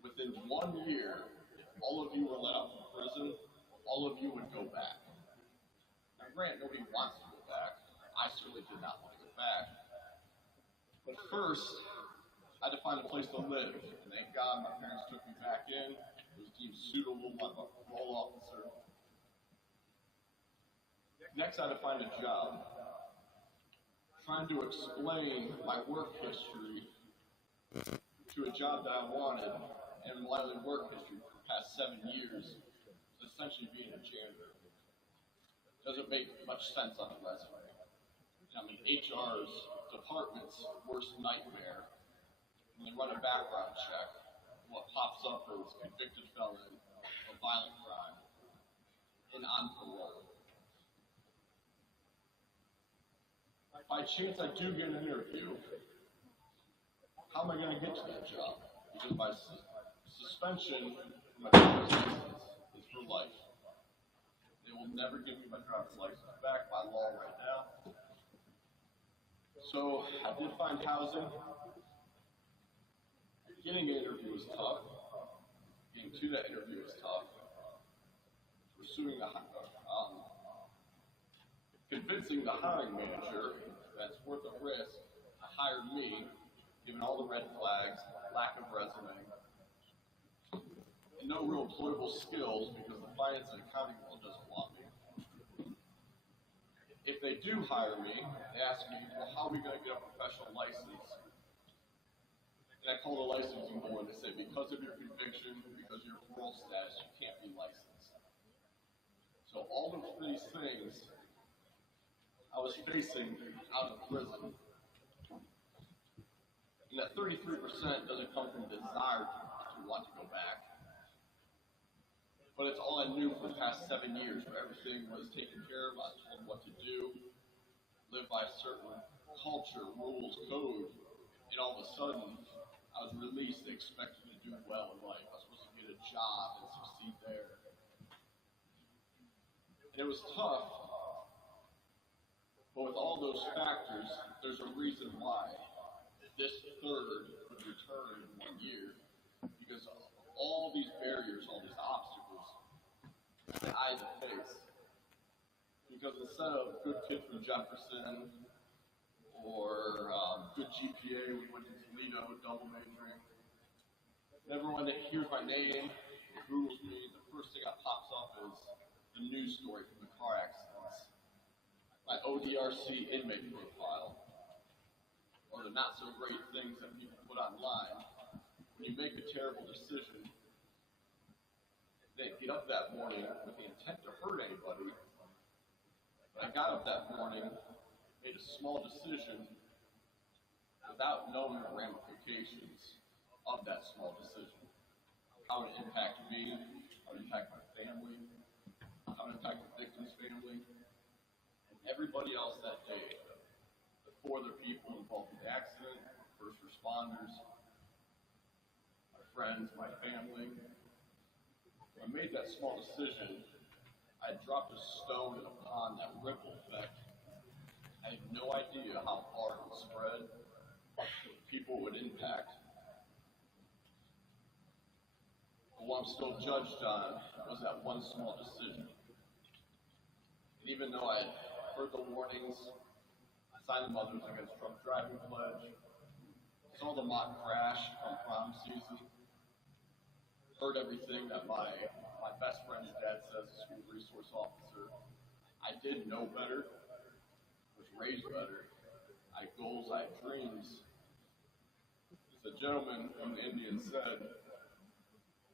within 1 year, if all of you were let out from prison, all of you would go back. Now, granted, nobody wants to go back. I certainly did not want to go back. But first, I had to find a place to live, and thank God my parents took me back in. It was deemed suitable by my parole officer. Next, I had to find a job. Trying to explain my work history to a job that I wanted, and my work history for the past 7 years is essentially being a janitor. Doesn't make much sense on a resume. I mean, HR's department's worst nightmare. When they run a background check, what pops up is convicted felon, a violent crime, and on parole. By chance I do get an interview, how am I going to get to that job? Because my suspension from my driver's license is for life. They will never give me my driver's license back by law right now. So I did find housing. Getting an interview was tough. Getting to that interview was tough. Pursuing convincing the hiring manager that's worth a risk to hire me, given all the red flags, lack of resume, and no real employable skills because the finance and accounting world doesn't want me. If they do hire me, they ask me, well, how are we going to get a professional license? And I call the licensing board and they say, because of your conviction, because of your parole status, you can't be licensed. So all of these things I was facing out of prison. And that 33% doesn't come from desire to want to go back. But it's all I knew for the past 7 years, where everything was taken care of. I was told what to do, live by certain culture, rules, code, and all of a sudden, I was released and expected to do well in life. I was supposed to get a job and succeed there. And it was tough, but with all those factors, there's a reason why this third would return in 1 year, because all these barriers, all these obstacles that I had to face. Because instead of good kid from Jefferson or good GPA, we went to Toledo, double majoring. And everyone that hears my name, or Googles me, the first thing that pops up is the news story from the car accidents, my ODRC inmate profile, or the not so great things that people put online. When you make a terrible decision, they get up that morning with the intent to hurt anybody. But I got up that morning, made a small decision without knowing the ramifications of that small decision. How it impacted me, how it impacted my family, how it impacted the victim's family, and everybody else that day. The 4 other people involved in the accident, first responders, my friends, my family. When I made that small decision, I dropped a stone in a pond that ripple effect. I had no idea how far it would spread, what people would impact. But what I'm still judged on was that one small decision. And even though I heard the warnings, I signed the Mothers Against Drunk Driving pledge, saw the mock crash from prom season, heard everything that my best friend's dad says, a school resource officer. I did know better, was raised better. I had goals, I had dreams. As a gentleman from the Indian said,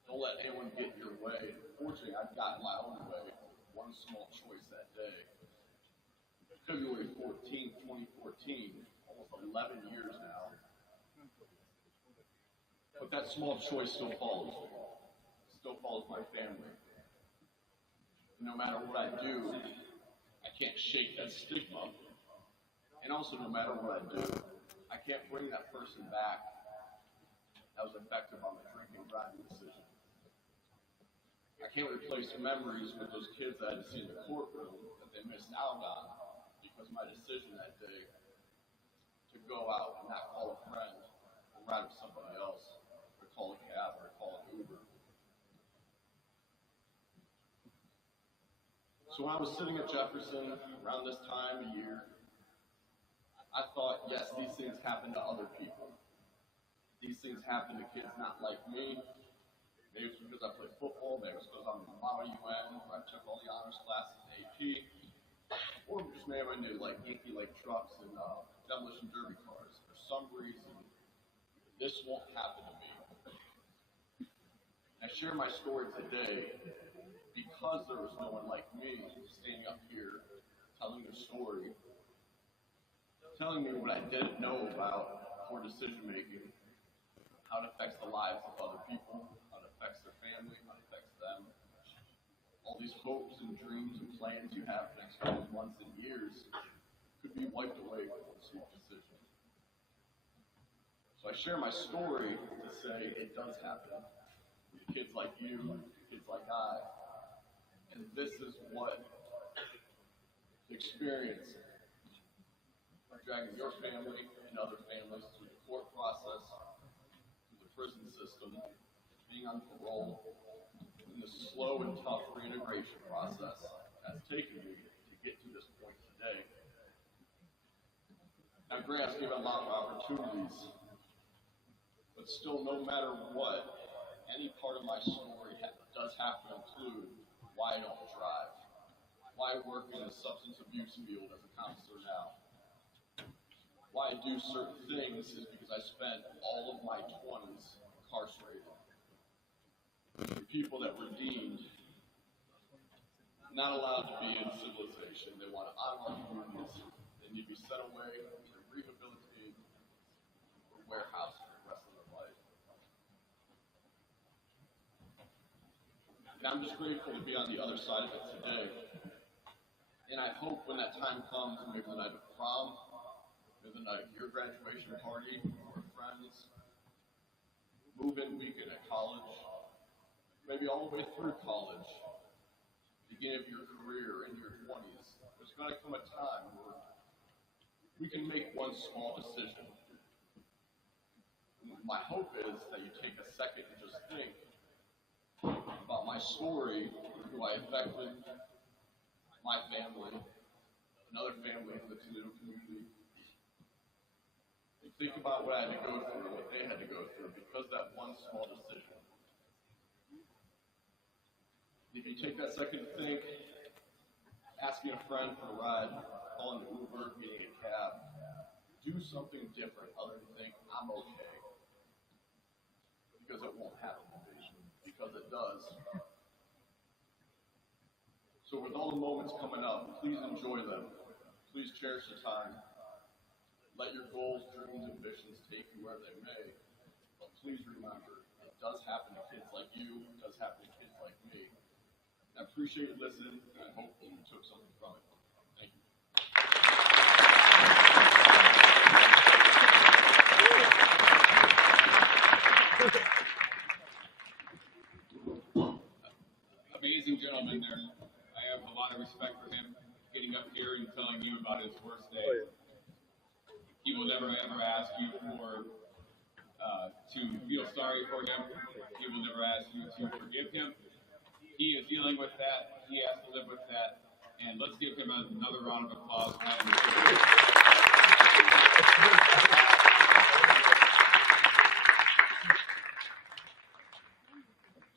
don't let anyone get in your way. Fortunately, I've gotten my own way. One small choice that day. February 14, 2014, almost 11 years now. But that small choice still follows me. Still follows my family. No matter what I do, I can't shake that stigma. And also, no matter what I do, I can't bring that person back that was affected by my drinking and driving decision. I can't replace memories with those kids that I had to see in the courtroom that they missed out on because of my decision that day to go out and not call a friend or ride with somebody else, or call a cab or call an Uber. So when I was sitting at Jefferson around this time of year, I thought, yes, these things happen to other people. These things happen to kids not like me. Maybe it's because I played football, maybe it's because I'm in the Model UN, where I took all the honors classes in AP, or just maybe I knew like Yankee Lake trucks and demolition derby cars. For some reason, this won't happen to me. I share my story today because there was no one like me standing up here telling the story, telling me what I didn't know about poor decision making, how it affects the lives of other people, how it affects their family, how it affects them. All these hopes and dreams and plans you have for the next couple months and years could be wiped away with one small decision. So I share my story to say it does happen with kids like you, kids like I. And this is what the experience of dragging your family and other families through the court process, through the prison system, being on parole, and the slow and tough reintegration process has taken me to get to this point today. Now, Grant's given a lot of opportunities, but still, no matter what, any part of my story does have to include why I don't drive, why I work in the substance abuse field as a counselor now. Why I do certain things is because I spent all of my 20s incarcerated. For people that were deemed not allowed to be in civilization. They want to honor our communities. They need to be sent away, either rehabilitated or warehoused for the rest of their life. And I'm just grateful to be on the other side of it today. And I hope when that time comes, maybe the night of prom, maybe the night of your graduation party, or friends, move-in weekend at college, maybe all the way through college, beginning of your career in your 20s, there's going to come a time where we can make one small decision. My hope is that you take a second and just think about my story, who I affected, my family, another family in the Toledo community. And think about what I had to go through, what they had to go through, because of that one small decision. If you take that second to think, asking a friend for a ride, calling an Uber, getting a cab, do something different other than think, I'm okay. Because it won't happen, because it does. So with all the moments coming up, please enjoy them. Please cherish the time. Let your goals, dreams, and ambitions take you where they may. But please remember, it does happen to kids like you, it does happen to kids like me. I appreciate you listening, and I hope you took something from it. Thank you. Amazing gentleman there. I have a lot of respect for him getting up here and telling you about his worst day. He will never ever ask you for to feel sorry for him. He will never ask you to forgive him. He is dealing with that. He has to live with that. And let's give him another round of applause.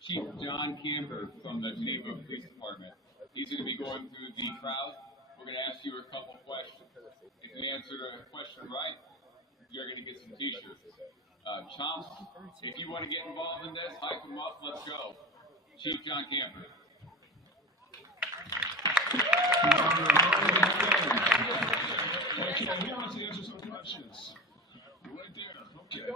Chief John Camper from the Geneva Police Department. He's going to be going through the crowd. We're going to ask you a couple questions. If you answer a question right, you're going to get some t-shirts. Chomps, if you want to get involved in this, hype them up, let's go. Chief John Camper. Okay, who wants to answer some questions? Right there, okay.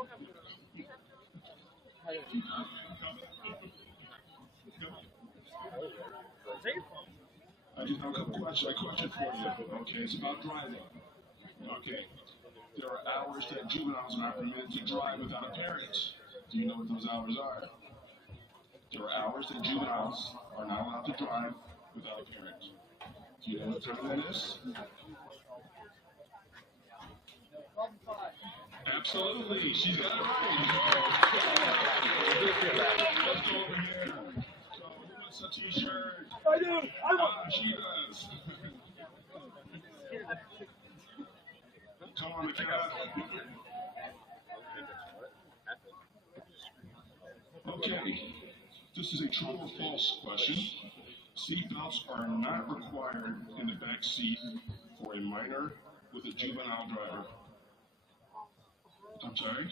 I just have a question for you. Okay, it's about driving. Okay, there are hours that juveniles are not permitted to drive without a parent. Do you know what those hours are? There are hours that juveniles are not allowed to drive without a parent. Do you know what time that is? Absolutely, she's got it right. Let's go over here. So, who wants a t-shirt? I do. I want. She does. Come on, the cat. Okay, this is a true or false question. Seatbelts are not required in the back seat for a minor with a juvenile driver. I'm sorry?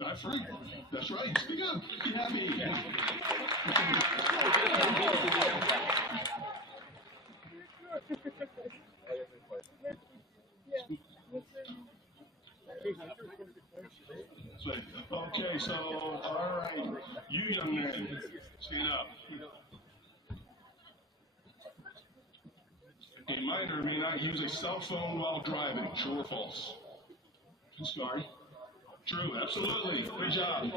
That's right. That's right. Speak up. Be happy. Okay, so, all right. You young man, stand up. A minor may not use a cell phone while driving. True or false? Sorry. True, absolutely. Great job.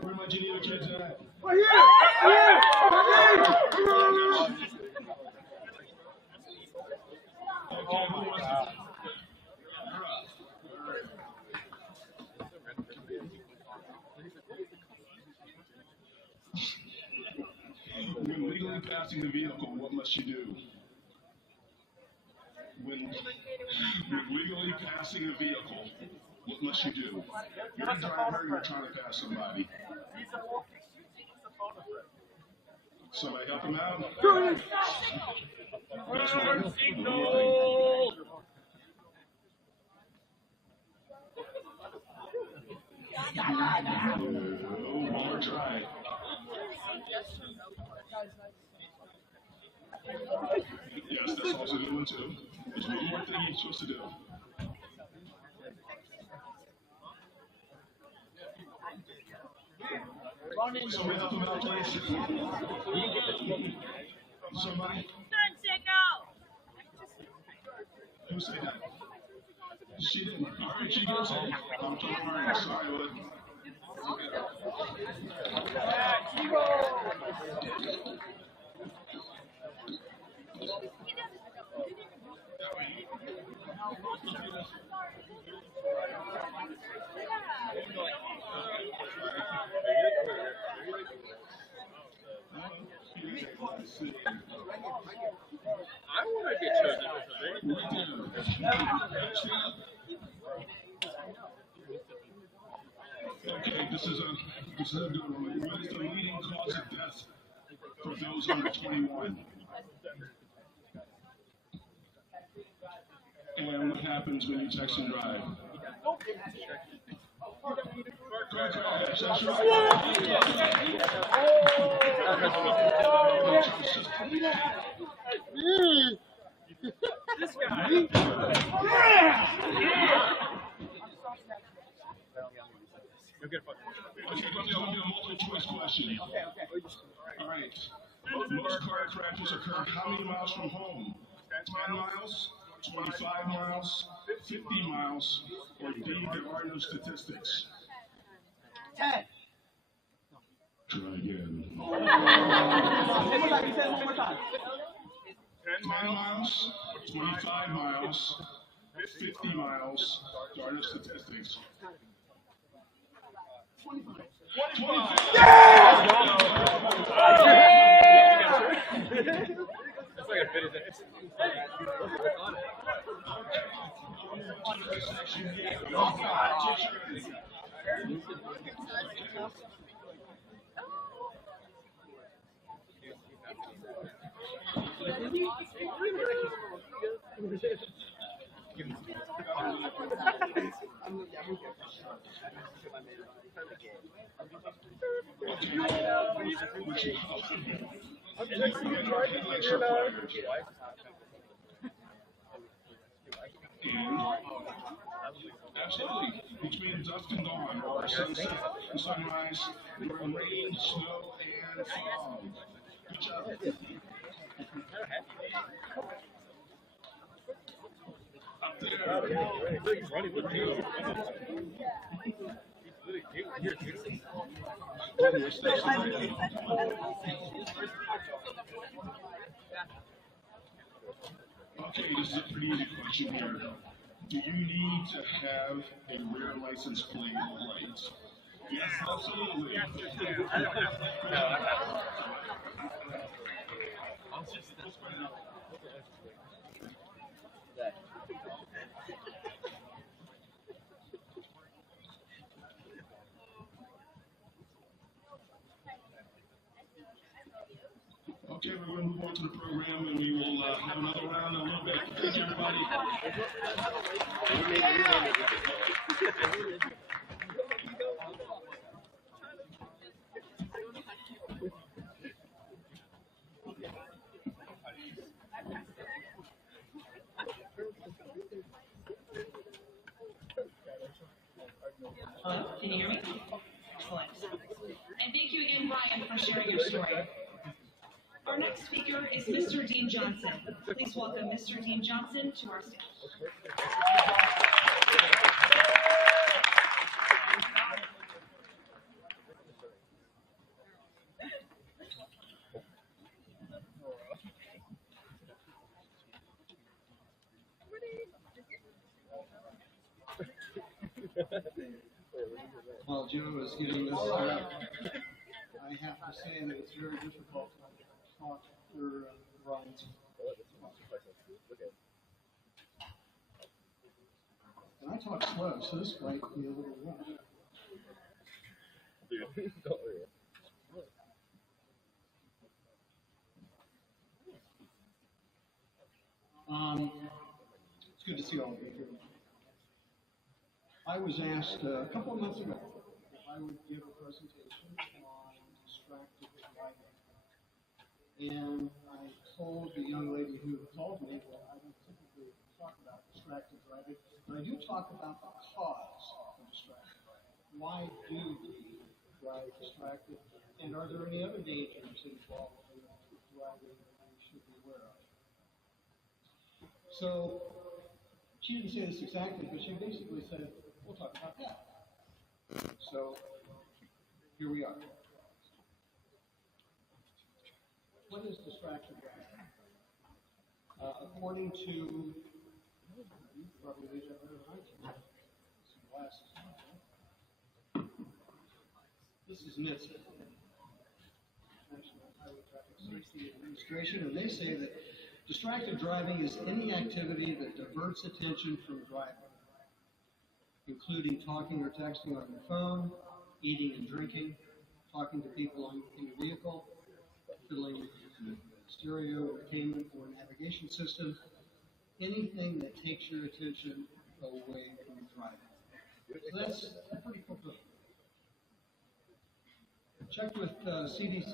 Where are my Geneva kids at? Right here! Okay, who wants to? When legally passing the vehicle, what must you do? When legally passing a vehicle, what must you do? You're a driver, you're trying to pass somebody. Somebody help him out? That's one. One more try. Yes, that's also a good one too. There's one more thing you're supposed to do. Somebody help him out, please. Somebody? Who said that? She didn't. All right, she gets it. Don't worry. Sorry, bud. I want to get chosen for something. Okay, this is a good one. What is the leading cause of death for those under 21? And what happens when you text and drive? Car crash, that's This guy. Okay, we'll do a multiple choice question. All right. Most car crashes occur how many miles from home? 10 miles, 25 miles, 50 miles, or D, there are no statistics? 10. Try again. 10 miles, 25 miles, 50 miles, there are no statistics. 25. That's like a bit of it. Absolutely. Between dusk and dawn, or sunset and sunrise, during rain, snow, and fog. Good job. Up Okay, this is a pretty easy question here. Do you need to have a rear license plate light? Yes, absolutely. Okay, we're going to move on to the program, and we will have another round in a little bit. Thank you, everybody. Hello, can you hear me? Excellent. And thank you again, Brian, for sharing your story. Our next speaker is Mr. Dean Johnson. Please welcome Mr. Dean Johnson to our stage. While Joe is getting this started, I have to say that it's very difficult to talk for Brian. And I talk slow, so this might be a little rough. It's good to see all of you here. I was asked a couple of months ago if I would give a presentation on distracted driving. And I told the young lady who called me that I don't typically talk about distracted driving, but I do talk about the cause of distracted driving. Why do we drive distracted? And are there any other dangers involved in driving that you should be aware of? So, she didn't say this exactly, but she basically said, we'll talk about that. So, here we are. What is distracted driving? According to, you probably read that better than I can. Some glasses. This is NHTSA, National Highway Traffic Safety Administration, and they say that distracted driving is any activity that diverts attention from driving, including talking or texting on your phone, eating and drinking, talking to people in your vehicle, fiddling with your stereo, entertainment, or navigation system, anything that takes your attention away from driving. So that's pretty fulfilling. Check with CDC,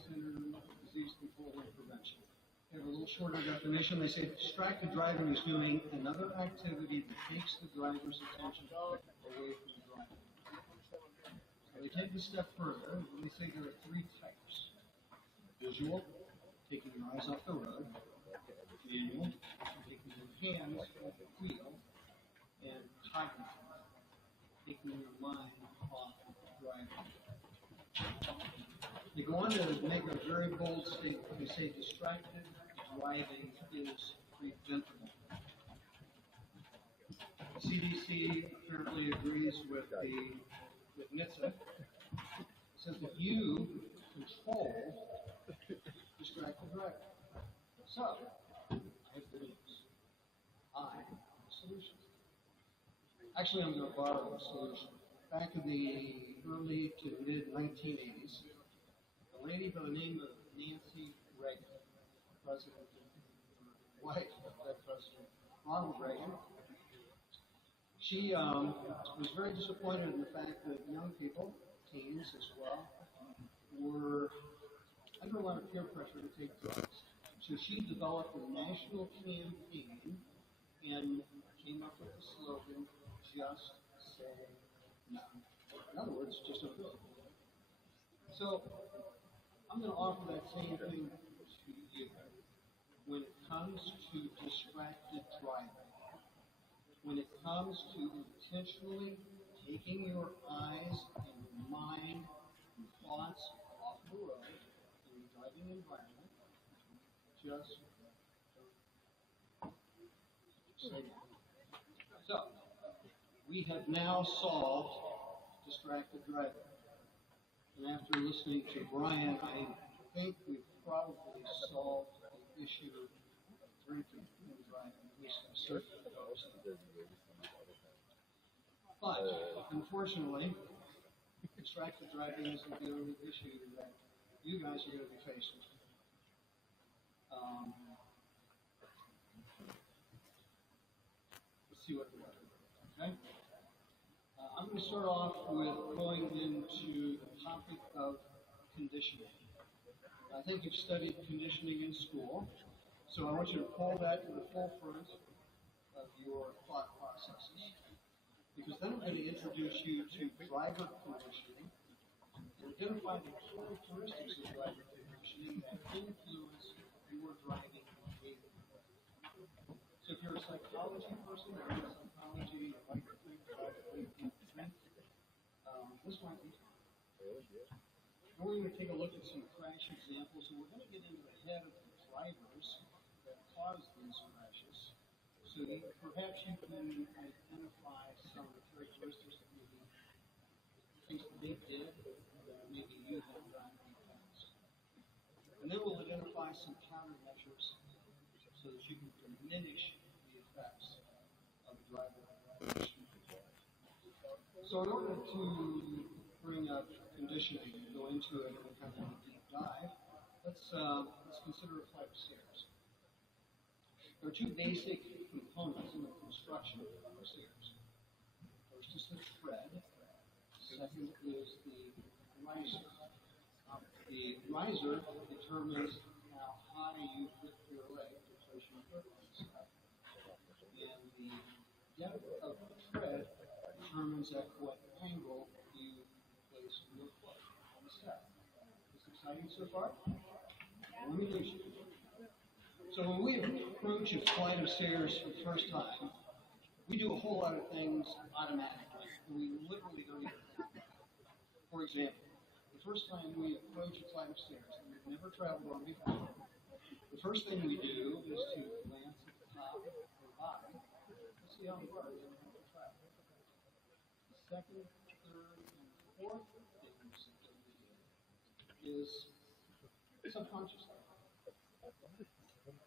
Center for Disease Control and Prevention. They have a little shorter definition. They say distracted driving is doing another activity that takes the driver's attention away from driving. So they take it a step further, and they say there are three types. Visual, taking your eyes off the road. Manual, taking your hands off the wheel. And cognitive, taking your mind off driving. They go on to make a very bold statement. They say distracted driving is preventable. The CDC apparently agrees with NHTSA. It says that you control distracted driving. So, I have good news. I have a solution. Actually, I'm going to borrow a solution. Back in the early to mid-1980s, a lady by the name of Nancy Reagan, president, wife of that president, Ronald Reagan, she was very disappointed in the fact that young people, teens as well, were under a lot of peer pressure to take drugs. So she developed a national campaign and came up with the slogan, just say no. In other words, just don't do it. So I'm going to offer that same thing to you. When it comes to distracted driving, when it comes to intentionally taking your eyes and your mind and thoughts off the road in the driving environment, just say no. So, we have now solved distracted driving. And after listening to Brian, I think we've probably solved the issue of drinking and driving, at least in certain doses. But, unfortunately, distracted driving isn't the only issue that you guys are going to be facing. Let's see what we're doing, okay? I'm going to start off with going into the topic of conditioning. I think you've studied conditioning in school, so I want you to pull that to the forefront of your thought processes, because then I'm going to introduce you to driver conditioning and identify the characteristics of driver conditioning that influence your driving behavior. So if you're a psychology person or you're a psychology, you like to think logically, this might be. We're going to take a look at some crash examples, and we're going to get into the head of the drivers that cause these crashes, so that perhaps you can identify some of the characteristics that maybe things that they did that maybe you have done in the past. And then we'll identify some countermeasures so that you can diminish the effects of driver conditioning. So in order to bring up conditioning and go into it in kind of a deep dive, let's consider a flight of stairs. There are two basic components in the construction of stairs. First is the tread. Second is the riser. The riser determines how high you lift your leg to place your foot on the step. And the depth of the tread determines at what angle you place your foot. Exciting so far? Let me lose you. So when we approach a flight of stairs for the first time, we do a whole lot of things automatically. We literally don't even think. For example, the first time we approach a flight of stairs that we've never traveled on before, the first thing we do is to glance at the top or bottom to see how far we're going to travel. The second, third, and fourth things that we do is subconscious.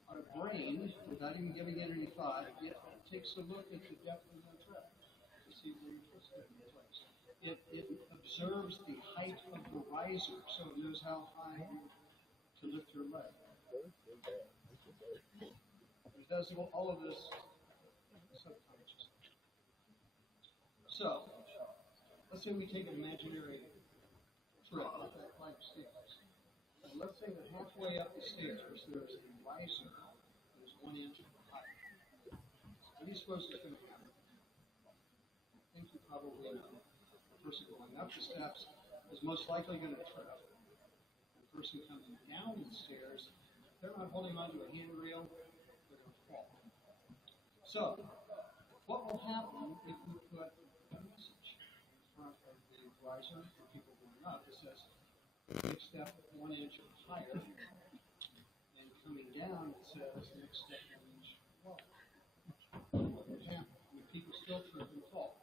Our brain, without even giving it any thought, it takes a look at the depth of the track to see where your foot's going to be placed. It observes the height of the riser, so it knows how high to lift your leg. It does all of this subconsciously. So, let's say we take an imaginary trip up that flight of stairs. And let's say that halfway up the stairs, there's a riser that is 1 inch high. What do you suppose is going to happen? I think you probably know. The person going up the steps is most likely going to trip. The person coming down the stairs, they're not holding onto a handrail, they're going to fall. So, what will happen if we put a message in front of the riser for people going up that says, next step 1 inch higher, and coming down it says next step 1 inch lower. What would happen? Would people still trip and fall?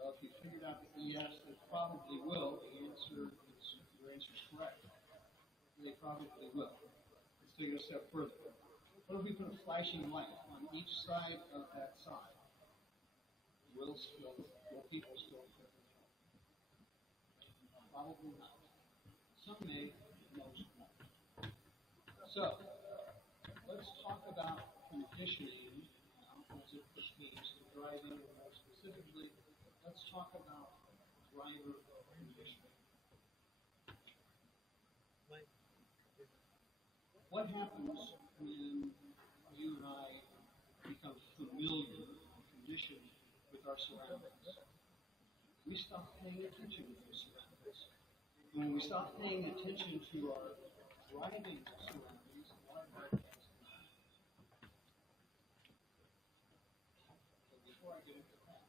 Well, if you figured out that yes, they probably will, your answer is correct. They probably will. Let's take it a step further. What if we put a flashing light on each side of that sign? Will people still trip and fall? Probably not. Some may, most won't. So, let's talk about conditioning as it pertains to driving, and more specifically, let's talk about driver conditioning. What happens when you and I become familiar or conditioned with our surroundings? We stop paying attention to those surroundings. When we stop paying attention to our driving surroundings, a lot of our things can happen. But before I get into that,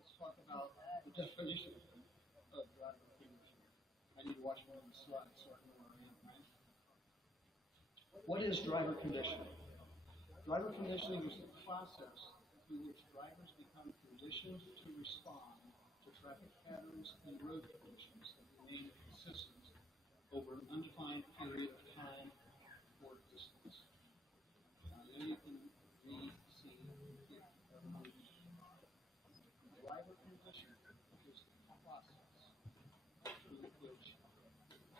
let's talk about the definition of driver conditioning. I need to watch one of the slides so I know where I am, right? What is driver conditioning? Driver conditioning is the process through which drivers become conditioned to respond to traffic patterns and road conditions that remain consistent over an undefined period of time or distance. Now you can read, see, hear. Driver conditioning is the process through which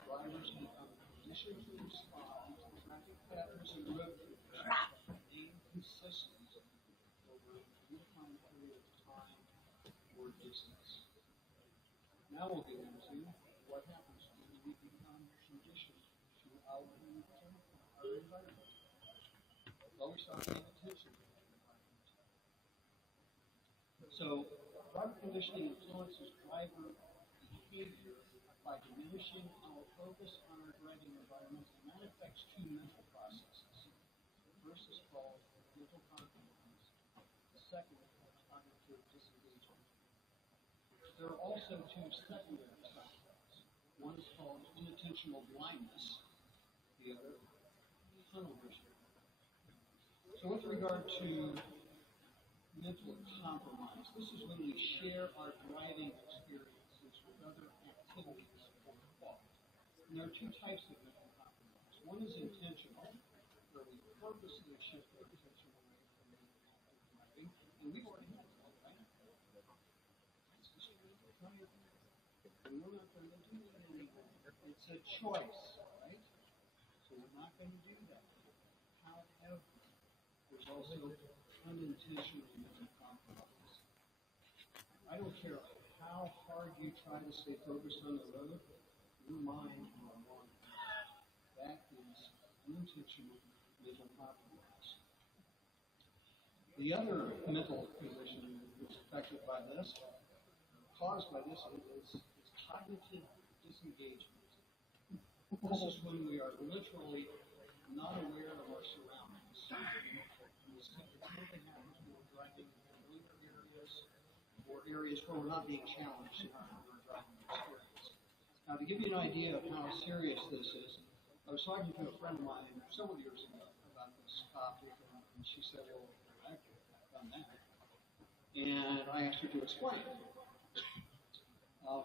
drivers become conditioned to respond to traffic patterns and road conditions that remain consistent over an undefined period of time or distance. Now we'll get into what happens when we become conditioned to our environment. Well, we start paying attention to the environment. So, driver conditioning influences driver behavior by diminishing our focus on our driving environment, and that affects two mental processes. The first is called mental compromise. The second is cognitive disengagement. There are also two secondary processes. One is called inattentional blindness, the other tunnel vision. So with regard to mental compromise, this is when we share our driving experiences with other activities or thoughts. And there are two types of mental compromise. One is intentional, where we purposely shift our attention away from the act of driving, and we've already had that, right? It's just tired. And we're not going to do that anymore. It's a choice, right? So we're not going to do that. However, there's also unintentional mental compromise. I don't care how hard you try to stay focused on the road, your mind will wander. That is unintentional mental compromise. The other mental condition that's affected by this, caused by this, is cognitive disengagement. This is when we are literally not aware of our surroundings. This typically happens when we're driving in familiar areas or areas where we're not being challenged in our driving experience. Now, to give you an idea of how serious this is, I was talking to a friend of mine several years ago about this topic, and she said, well, I've done that. And I asked her to explain.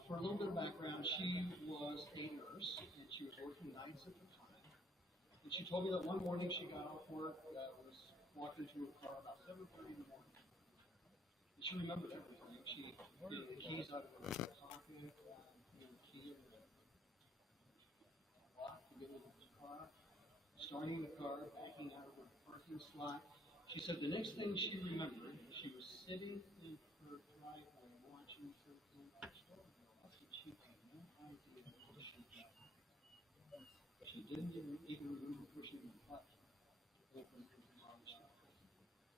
For a little bit of background, she was a nurse, and she was working nights at the time. And she told me that one morning she got off work, walked into her car about 7:30 in the morning. And she remembered everything. She getting the keys out of her pocket, the key in the lock to get into the car, starting the car, backing out of the parking slot. She said the next thing she remembered, she was sitting in her driveway watching her stove go off, and she had no idea what she did. She didn't even remember pushing the button to open her garage door.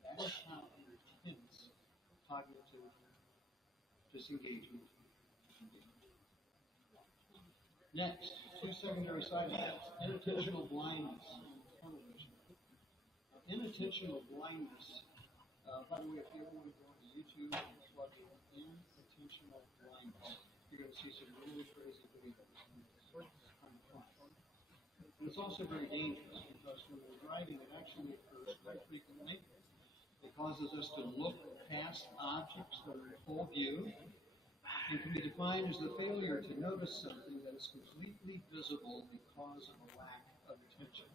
That is how intense cognitive disengagement can be. Next, two secondary side effects: inattentional blindness and tunnel vision. Inattentional blindness, by the way, if you ever want to go to YouTube and plug in inattentional blindness, you're going to see some really crazy videos. It's kind of fun. But it's also very dangerous because when we're driving, it actually occurs quite frequently. It causes us to look past objects that are in full view and can be defined as the failure to notice something that is completely visible because of a lack of attention.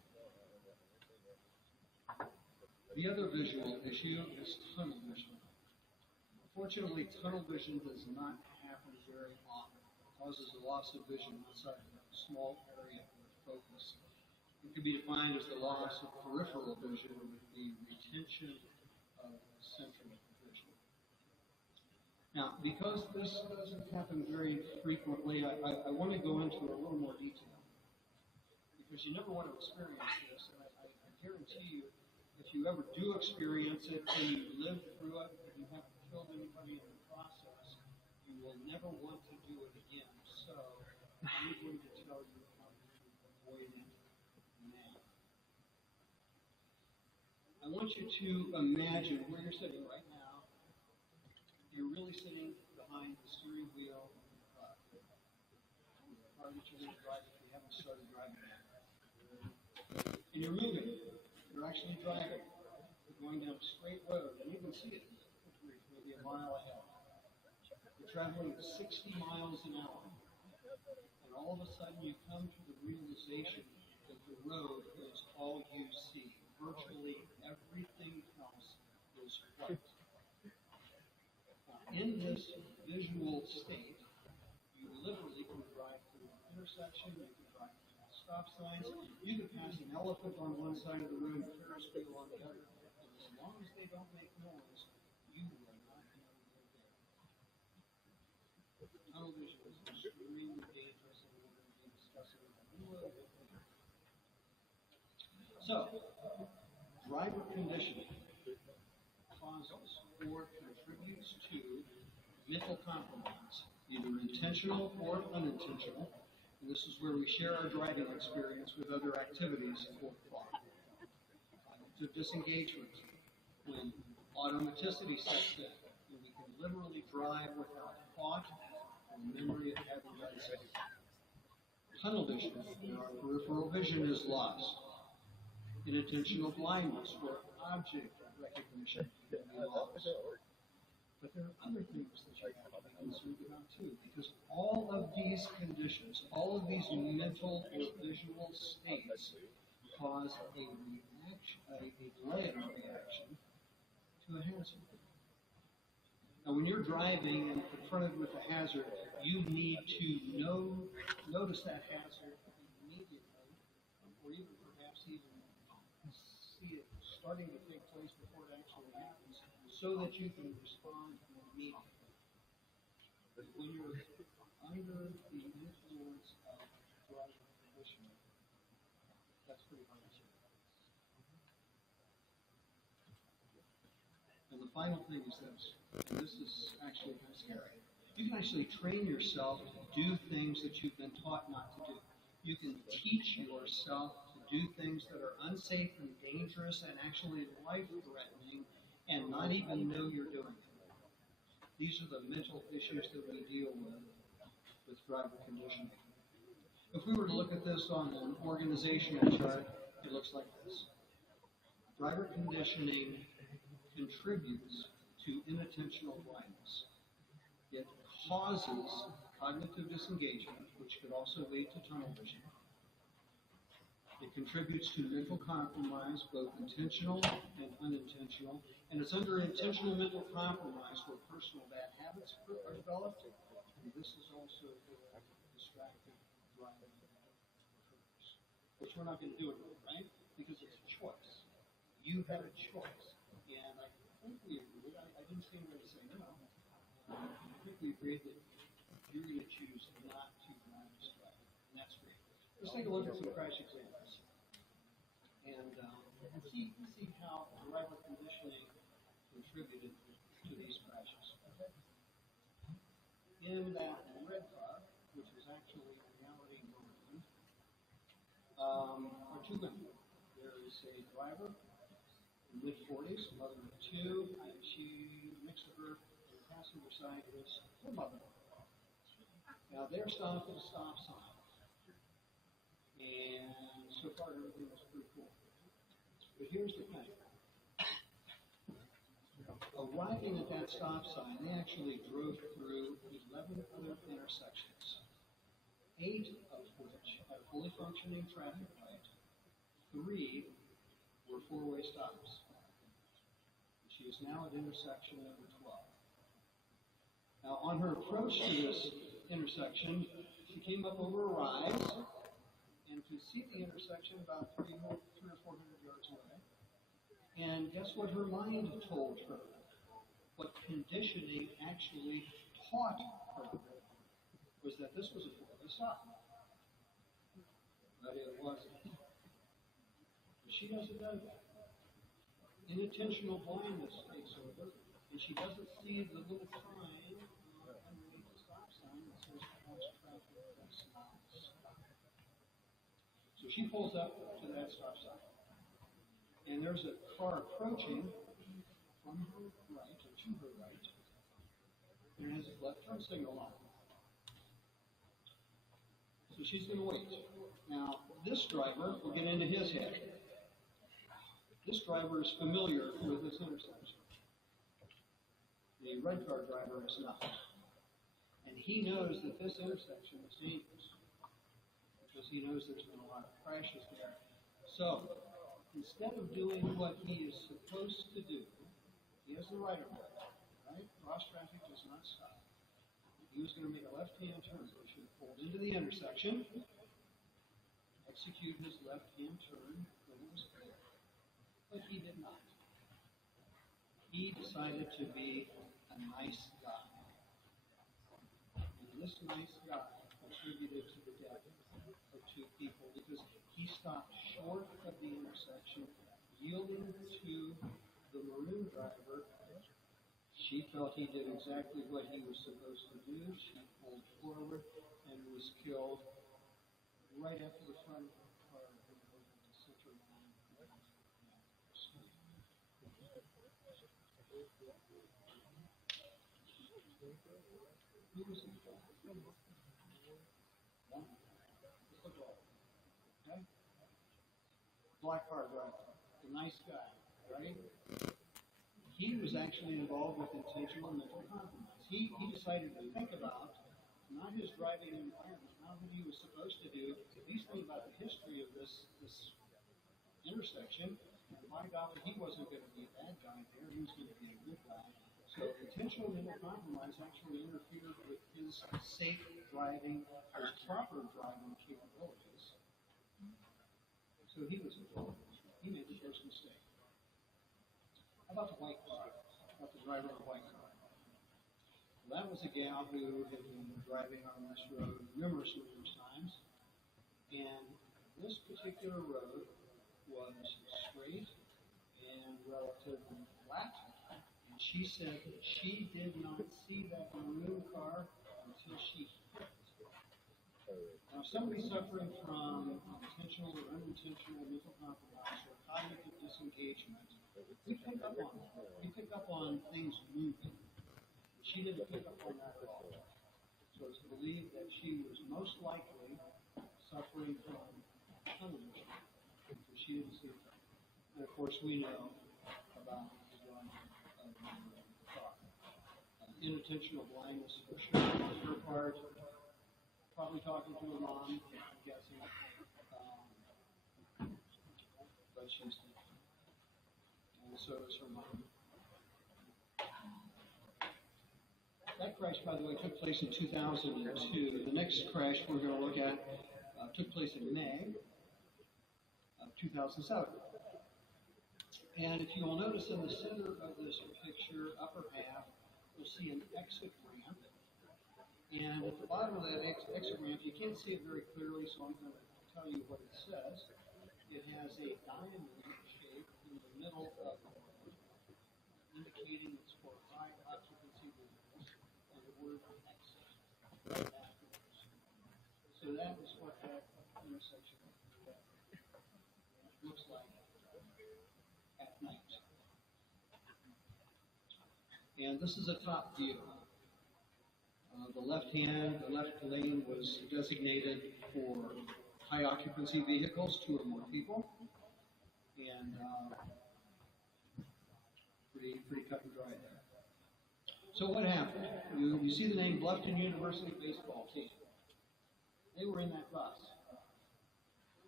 The other visual issue is tunnel vision. Unfortunately, tunnel vision does not happen very often. It causes a loss of vision outside of a small area of focus. It can be defined as the loss of peripheral vision with the retention of central vision. Now, because this doesn't happen very frequently, I want to go into a little more detail. Because you never want to experience this, and I guarantee you, if you ever do experience it and you live through it and you haven't killed anybody in the process, you will never want to do it again. So I'm going to tell you how to avoid it now. I want you to imagine where you're sitting right now. You're really sitting behind the steering wheel of the car. The car that you're going to drive if you haven't started driving yet. And you're moving. You're actually driving. You're going down a straight road, and you can see it maybe a mile ahead. You're traveling at 60 miles an hour. And all of a sudden you come to the realization that the road is all you see. Virtually everything else is white. In this visual state, you literally can drive through an intersection, you can drive through stop signs, you can pass an elephant on one side of the road and a Ferris wheel on the other. And as long as they don't make noise, you will not know they're there. Tunnel vision is extremely dangerous, and we're going to be discussing it a little bit later. So, driver conditioning causes or contributes to mental compromise, either intentional or unintentional. And this is where we share our driving experience with other activities for thought. Cognitive disengagement, when automaticity sets in, when we can literally drive without thought or memory of having done so. Tunnel vision, where our peripheral vision is lost. Inattentional blindness, where object recognition can be lost. But there are other things that you have to be concerned about too, because all of these conditions, all of these mental or visual states cause a delayed reaction to a hazard. Now, when you're driving and confronted with a hazard, you need to notice that hazard immediately, or even perhaps even see it starting to take place before it actually happens, so that you can respond immediately. But when you're under the influence of driver conditioning, that's pretty hard to do. And the final thing is this, and this is actually kind of scary. You can actually train yourself to do things that you've been taught not to do. You can teach yourself to do things that are unsafe and dangerous and actually life-threatening and not even know you're doing it. These are the mental issues that we deal with driver conditioning. If we were to look at this on an organizational chart, it looks like this. Driver conditioning contributes to inattentional blindness. It causes cognitive disengagement, which could also lead to tunnel vision. It contributes to mental compromise, both intentional and unintentional. And it's under intentional mental compromise where personal bad habits are developed. And this is also where distracted driving occurs. Which we're not going to do it, right? Because it's a choice. You had a choice. And I think we agreed, I didn't see anybody say no. I think we agreed that you're going to choose not to drive distracted. And that's great. Let's take a look at some crash examples. And see how driver conditioning contributed to these crashes. Okay? In that red car, which is actually in reality maroon, are two women. There is a driver in mid-40s, mother of two, and she next to her on the passenger side is her mother. Now they're stopped at a stop sign. And so far everything was pretty cool. But here's the thing. Arriving at that stop sign, they actually drove through 11 other intersections, 8 of which had fully functioning traffic light, 3 were four-way stops. She is now at intersection number 12. Now, on her approach to this intersection, she came up over a rise and could see the intersection about 300 or 400 yards away. And guess what her mind told her? What conditioning actually taught her was that this was a four-way stop. But it wasn't. She doesn't know that. Inattentional blindness takes over, and she doesn't see the little sign underneath the stop sign that says cause traffic that's not stop. So she pulls up to that stop sign, and there's a car approaching from her right, or to her right, and it has a left turn signal on. So she's going to wait. Now, this driver will get into his head. This driver is familiar with this intersection. The red car driver is not. And he knows that this intersection is dangerous because he knows there's been a lot of crashes there. So, instead of doing what he is supposed to do, he has the right of way, right? Cross traffic does not stop. He was going to make a left-hand turn. He should have pulled into the intersection, execute his left-hand turn when it was clear. But he did not. He decided to be a nice guy. And this nice guy contributed to the death of 2 people because he stopped short of the intersection, yielding to the maroon driver. She felt he did exactly what he was supposed to do. She pulled forward and was killed right after the front of the car went over the center line. Who was it? Okay? Black car driver, the nice guy, right? He was actually involved with intentional mental compromise. He decided to think about not his driving environment, not what he was supposed to do. He's thinking about the history of this intersection. And by golly, he wasn't going to be a bad guy there. He was going to be a good guy. So intentional mental compromise actually interfered with his safe driving, his proper driving capabilities. So he was involved. He made the first mistake. How about the white car? How about the driver of the white car? Well, that was a gal who had been driving on this road numerous times. And this particular road was straight and relatively flat. And she said that she did not see that maroon car until she hit Now, somebody suffering from intentional or unintentional mental compromise or cognitive disengagement, we pick up on that. We pick up on things moving. She didn't pick up on that at all. So it's believed that she was most likely suffering from television, because she didn't see it. And of course, we know about the drama of the car. Inattentional blindness for sure on her part. Probably talking to her mom, I'm guessing. But she's, and so is her mom. That crash, by the way, took place in 2002. The next crash we're going to look at took place in May of 2007. And if you'll notice in the center of this picture, upper half, you'll see an exit ramp. And at the bottom of that exit ramp, you can't see it very clearly, so I'm going to tell you what it says. It has a diamond shape in the middle of the road, indicating it's for high occupancy vehicles, and the word exit right afterwards. So that is what that intersection looks like at night. And this is a top view. The left lane was designated for high occupancy vehicles, 2 or more people, and pretty cut and dry there. So what happened? You see the name Bluffton University baseball team. They were in that bus.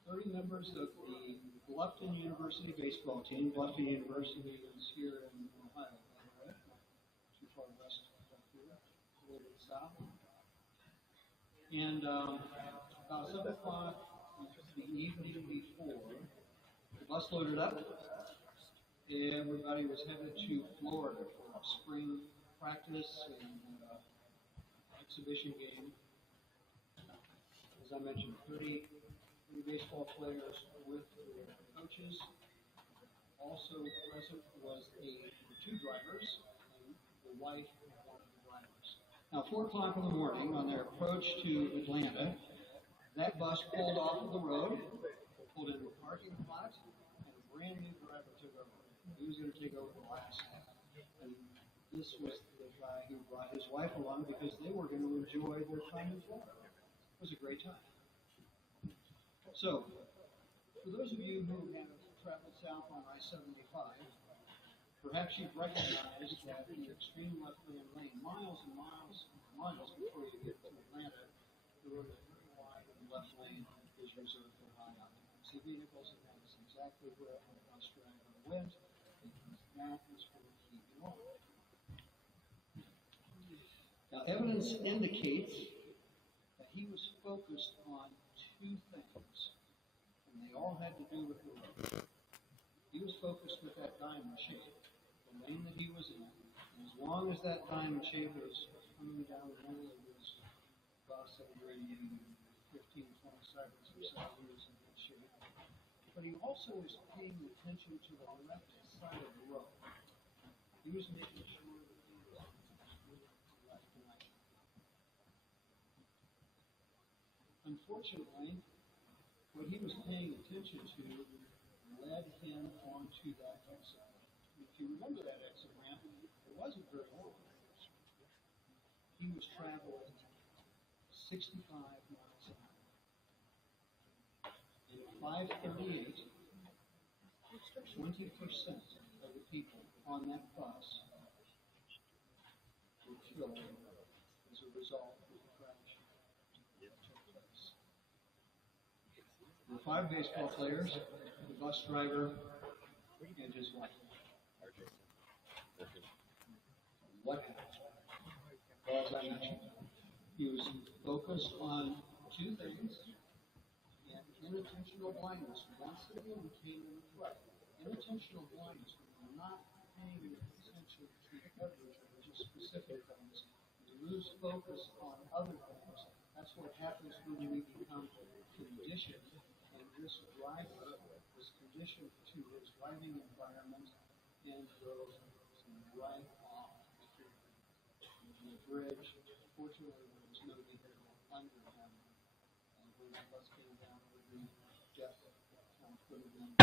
30 members of the Bluffton University baseball team. Bluffton University is here in Ohio, by the way, not too far west up here, a little bit south. And about 7 o'clock the evening before, the bus loaded up. Everybody was headed to Florida for a spring practice and exhibition game. As I mentioned, 30 baseball players with their coaches. Also present was the 2 drivers, and the wife of one of the drivers. Now, 4 o'clock in the morning, on their approach to Atlanta, that bus pulled off of the road, pulled into a parking lot, and a brand new driver took over. He was going to take over the last half. And this was the guy who brought his wife along because they were going to enjoy their time in Florida. It was a great time. So, for those of you who have traveled south on I-75, perhaps you've recognized that in the extreme left-hand lane, miles and miles and miles before you get to Atlanta, the road is very wide and the left lane is reserved for high occupancy vehicles, and that is exactly where our bus driver went, because that is where he belonged. Now, evidence indicates that he was focused on 2 things, and they all had to do with the road. He was focused with that diamond shape, the lane that he was in, and as long as that diamond shape was coming down the middle of his bus every 15, 20 seconds or so, he was in good shape. But he also was paying attention to the left side of the road. He was making sure that he was moving from left to right. Unfortunately, what he was paying attention to led him onto that exit ramp. If you remember that exit ramp, it wasn't very long. He was traveling 65 miles an hour. And at 5:38, 20% of the people on that bus were killed as a result of the crash that took place. There were 5 baseball players, the bus driver, and his wife. What happened? Well, as I mentioned, he was focused on 2 things, and inattentional blindness once again came into play. Inattentional blindness, when you're not paying attention to everything, just specific things, you lose focus on other things. That's what happens when we become conditioned, and this driver was conditioned to his driving environment and drove right off the bridge. Fortunately, there was no vehicle under him the bus came down with the death could have been.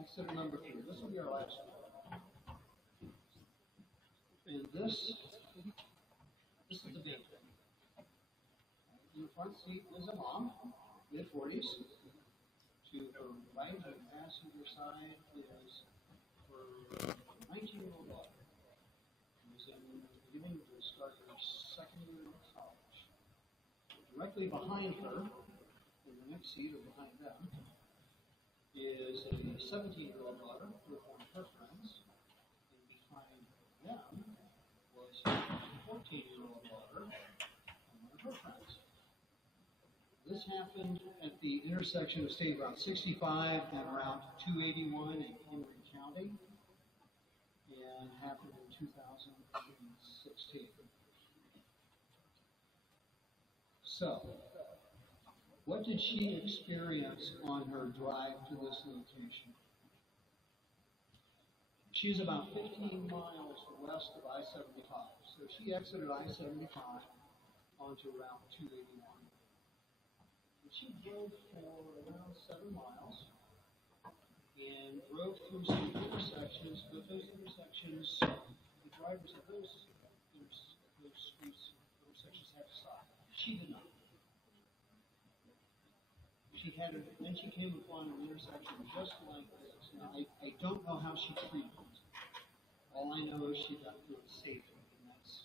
Accident number 3. This will be our last one. And this is the big thing. In the front seat is a mom, mid-40s. To her right, on the passenger side, is her 19-year-old daughter, who is in the beginning to start her second year of college. Directly behind her, in the next seat or behind them, is a 17-year-old daughter with one of her friends, and behind them was a 14-year-old daughter and one of her friends. This happened at the intersection of State Route 65 and Route 281 in Henry County, and happened in 2016. So, what did she experience on her drive to this location? She's about 15 miles west of I-75. So she exited I-75 onto Route 281. And she drove for around 7 miles and drove through some intersections, but those intersections, the drivers of those intersections had to stop. She did not. Then she came upon an intersection just like this. Now, I don't know how she treated it. All I know is she got through it safely, and that's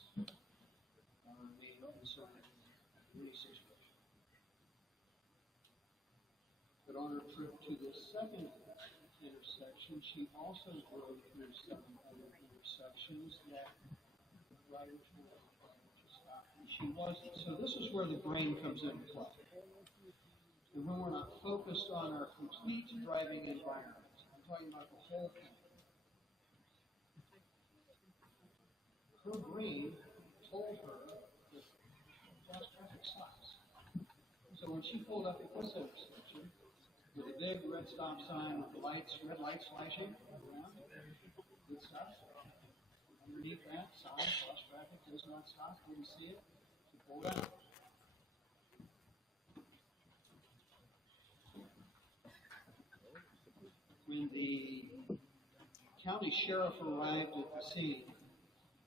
our main concern in any situation. But on her trip to the second intersection, she also drove through 7 other intersections that drivers were required to stop, and she wasn't. So this is where the brain comes into play. And when we're not focused on our complete driving environment, I'm talking about the whole thing. Her brain told her that fast traffic stops. So when she pulled up at this intersection, with a big red stop sign with the red lights flashing around, good stuff. Underneath that sign, fast traffic does not stop. Didn't see it. She pulled out. When the county sheriff arrived at the scene,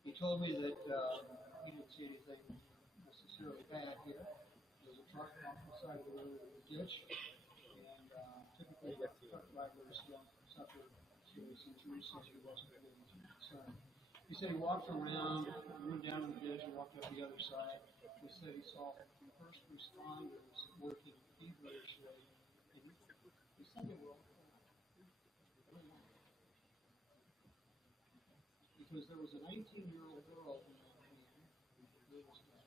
he told me that he didn't see anything necessarily bad here. There was a truck off the side of the road in the ditch, and typically truck drivers don't suffer serious injuries, so he wasn't really concerned. He said he walked around, went down to the ditch, and walked up the other side. He said he saw the first responders working feverishly, and he said they were all because there was a 19-year-old girl in that van who was dead.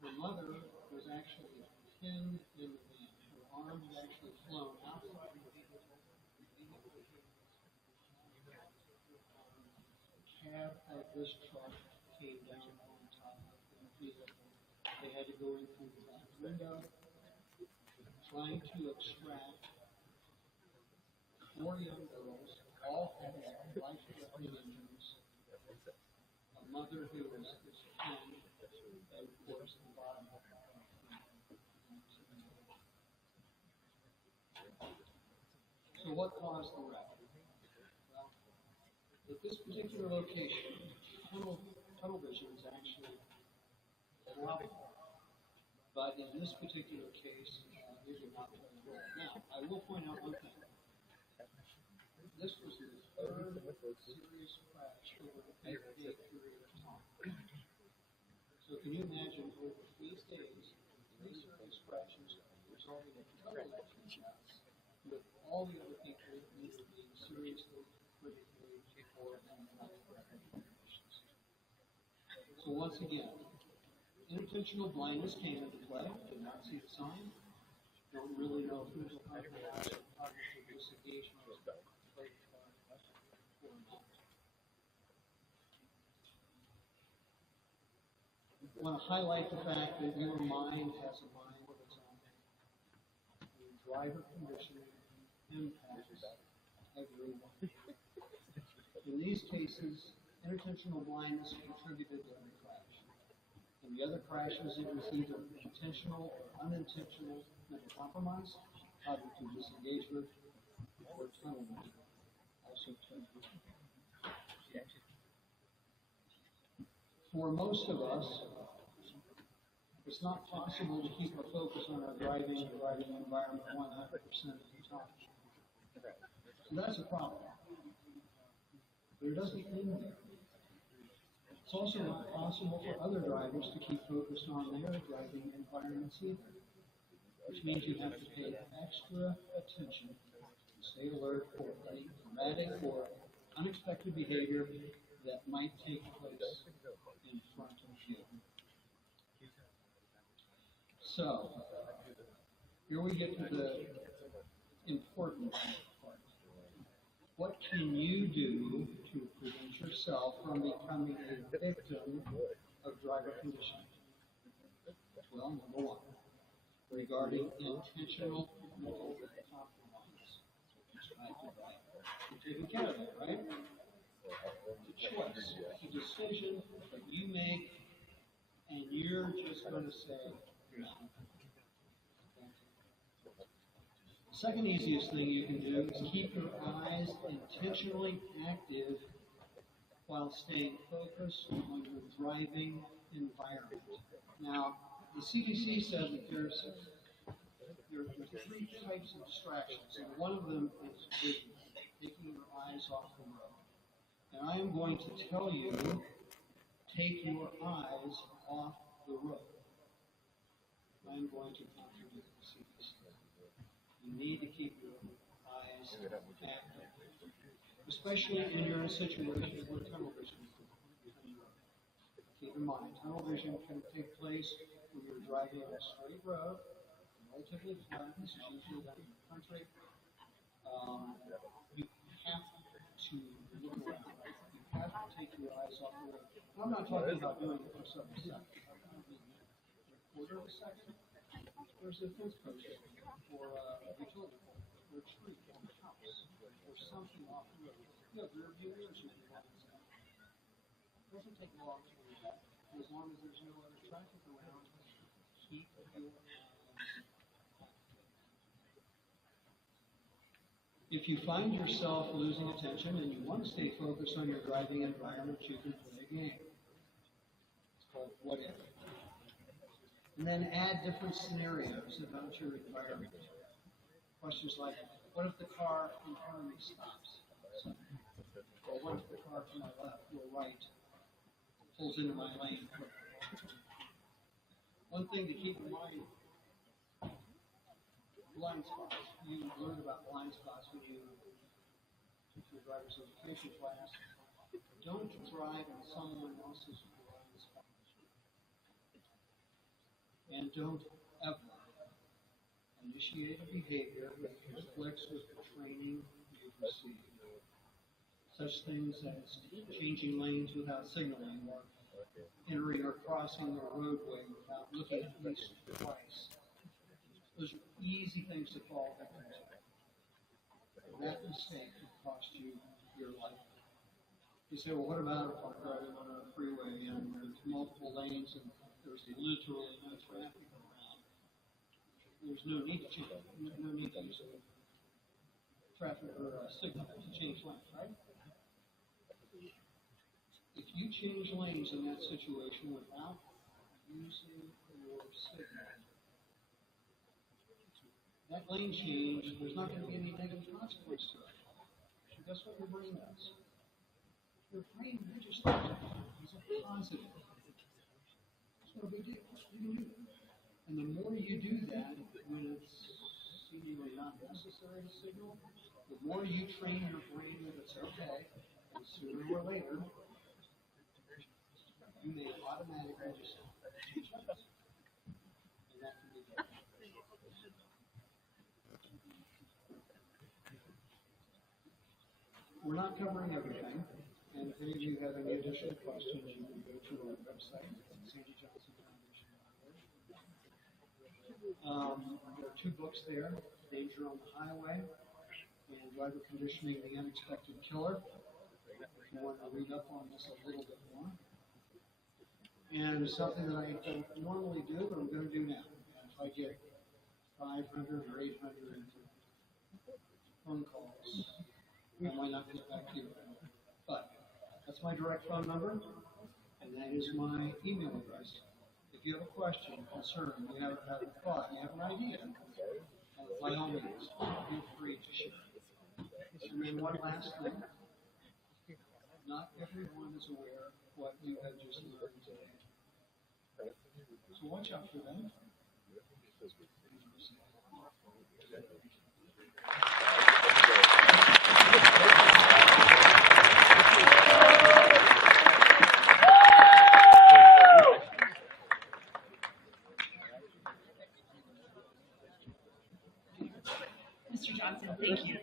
Her mother was actually pinned in the van. Her arm had actually flown outside of the vehicle. The cab of this truck came down on top of the vehicle. They had to go in through the back window, trying to extract 4 young girls. All had life-threatening injuries. A mother who was pinned, and of course the bottom of the So what caused the wreck? Well, at this particular location, tunnel vision is actually allowable. But in this particular case, it did not play a role. Now, I will point out one thing. This was the 3rd serious crash over a 8-day period of time. So can you imagine over 3 days, 3 serious crashes resulting in total deaths, with all the other people either being seriously, critically, or in life-threatening conditions. So once again, intentional blindness came into play. Did not see the sign. Don't really know if mental health or cognitive disengagement. I want to highlight the fact that your mind has a mind of its own. Your driver conditioning impacts everyone. In these cases, intentional blindness contributed to the crash. In the other crashes, it was either intentional or unintentional mental compromise, cognitive disengagement, or tunnel vision. Also tunnel vision. For most of us, it's not possible to keep a focus on our driving environment 100% of the time. So that's a problem. But it doesn't end there. It's also not possible for other drivers to keep focused on their driving environments either, which means you have to pay extra attention and stay alert for any erratic or unexpected behavior that might take place in front of you. So, here we get to the important part. What can you do to prevent yourself from becoming a victim of driver conditioning? Well, number one, regarding intentional mental compromise. You're taking care of it, right? It's a choice, it's a decision that you make, and you're just going to say no. The second easiest thing you can do is keep your eyes intentionally active while staying focused on your driving environment. Now, the CDC said that there are three types of distractions, and one of them is vision, taking your eyes off the road. And I am going to tell you, take your eyes off the road. I am going to contradict the CDC. You need to keep your eyes active, especially when you're in a situation where tunnel vision is on the road. Keep in mind, tunnel vision can take place when you're driving a straight road, relatively flat. This is usually done in the country. You have to look around. You have to take your eyes off the road. I'm not talking about doing it for some second. A quarter of a second. There's a fence post or a utility pole or a tree or a house or something off the road. You have rear view mirrors you can walk inside. It doesn't take long to do that. As long as there's no other traffic around, keep your eyes active. If you find yourself losing attention and you want to stay focused on your driving environment, you can play a game. It's called What If. And then add different scenarios about your environment. Questions like, what if the car in front of me stops? Or what if the car to my left or right pulls into my lane quickly? One thing to keep in mind, blind spots. You learn about blind spots when you took your driver's education class. Don't drive in someone else's blind spot. And don't ever initiate a behavior that conflicts with the training you received. Such things as changing lanes without signaling or entering or crossing a roadway without looking at least twice. Those are easy things to fall victim to. That mistake could cost you your life. You say, well, what about if I'm driving on a freeway and there's multiple lanes and there's literally no traffic around? There's no need to change, no need to use a traffic or a signal to change lanes, right? If you change lanes in that situation without using your signal, that lane change, there's not going to be any negative consequence to it. So guess what your brain does? Your brain registers it as a positive. It's no big deal. You can do that. And the more you do that, when it's seemingly not necessary to signal, the more you train your brain that it's okay, and sooner or later, you may automatically just change lanes. And that can be good. We're not covering everything, and if any of you have any additional questions, you can go to our website, sandyjohnsonfoundation.org. There are two books there, Danger on the Highway and Driver Conditioning, The Unexpected Killer. If you want to read up on this a little bit more. And it's something that I don't normally do, but I'm going to do now. And if I get 500 or 800 phone calls, I might not get back to you. But that's my direct phone number, and that is my email address. If you have a question, concern, you have a thought, you have an idea, by all means, feel free to share. And then one last thing. Not everyone is aware of what you have just learned today. So watch out for them. Mr. Johnson, thank you.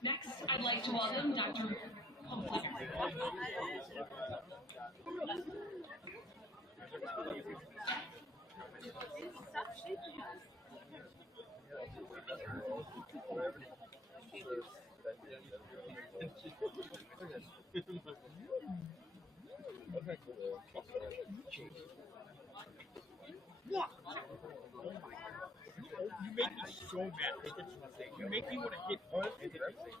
Next, I'd like to welcome Dr. Humphrey. What? You make me so mad. You make me want to hit all and hit everything.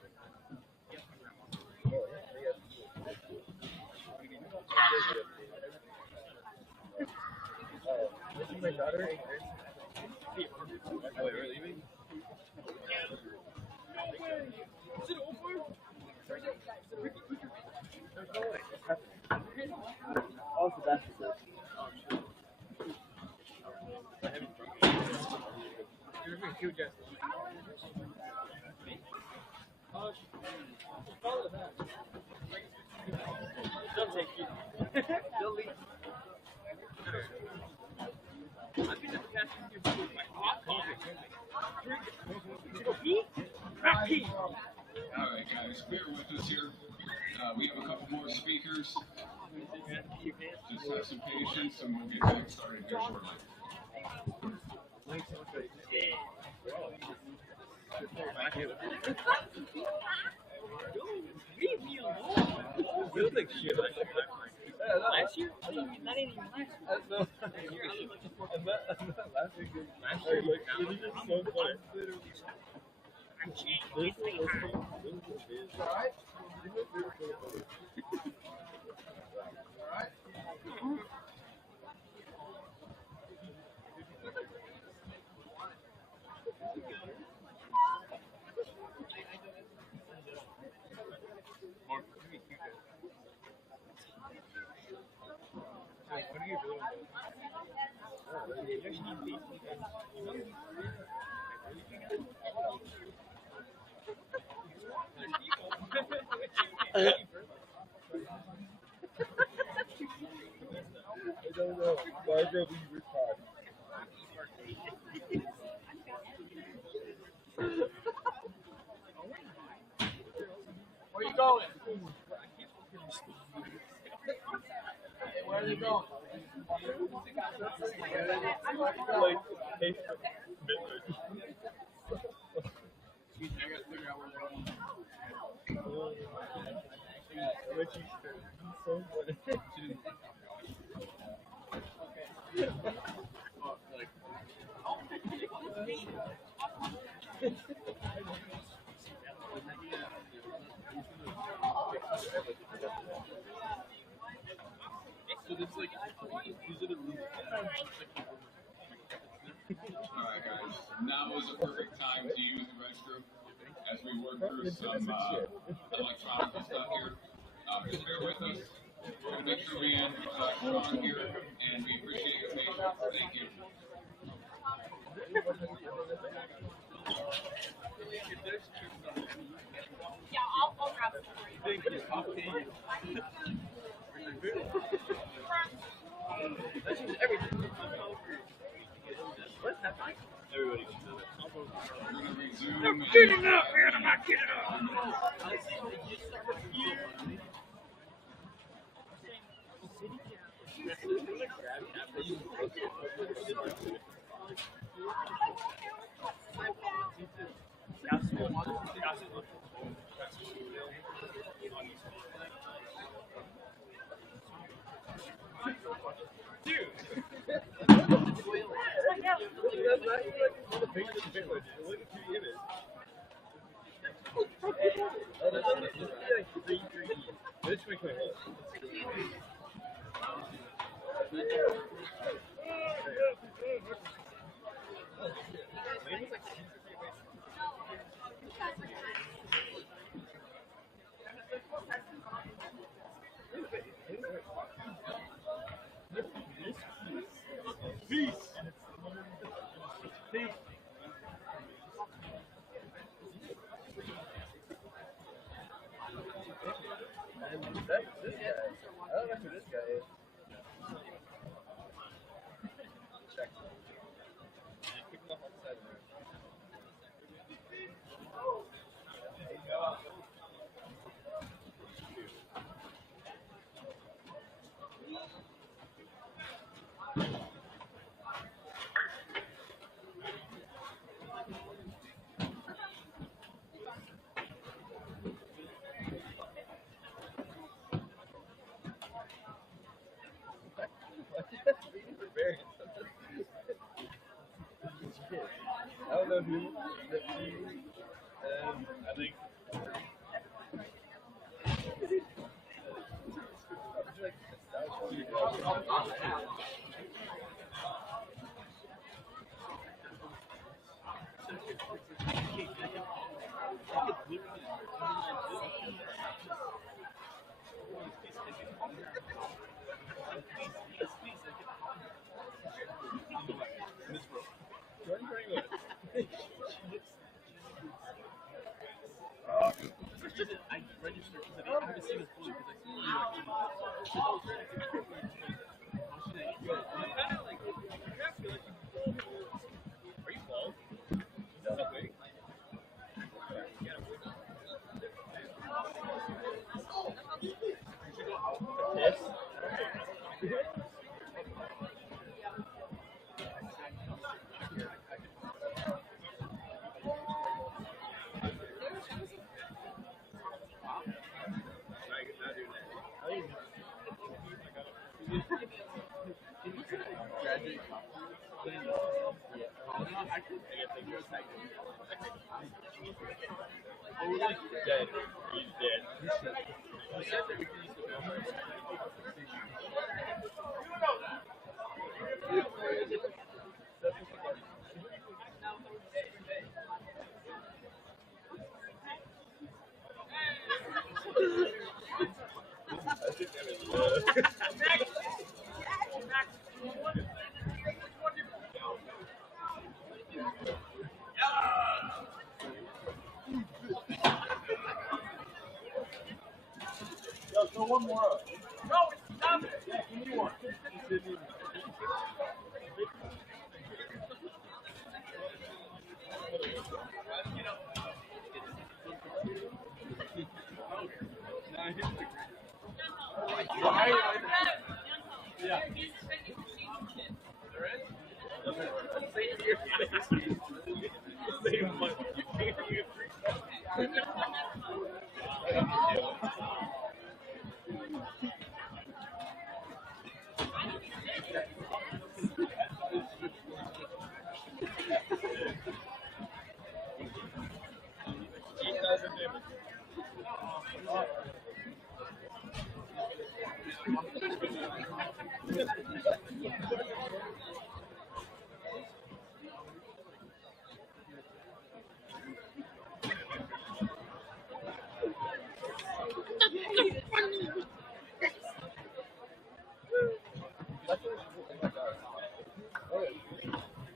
My daughter. Oh, you're leaving? Is it over? There's no way. Oh, so that's it. You're going to kill Jesse. Follow that. Don't take it. They'll leave. I've been at the past few years with my hot coffee. Drink it. You go pee? Crack pee. All right, guys, bear with us here. We have a couple more speakers. Just have some patience, and we'll get back started here shortly. Leave me alone. You look like shit. Last year? Not even last year. Last year. So funny. I'm changing. Alright. I don't know. Barbara, we retard. Where are you going? Where are they going? Like, hey, I gotta figure out where they're going. So funny. Alright, guys, now is the perfect time to use the restroom as we work through some electronic stuff here. Just bear with us. We're going to make sure we end strong here, and we appreciate your patience. Thank you. Yeah, I'll grab it. Thank you. I'll pay you. That's just everything. What's happening? Everybody can do it. We're going to resume. I'm getting up, man. I'm not getting up. That's not even like one of the pictures of the picture. Look at the image. Oh, that's like 3. This way, quick. Peace. Peace. And that's this guy. I don't know who this guy is. Check. Pick him up on the side there. There you go. I don't know who that she I think I registered because I haven't seen this fully because are you bald? Is that a wig? Yes. Dead. He's dead. He said that we can use the film. Yo, throw one more up. No, stop it. Yeah, give me one. Yeah. Save money.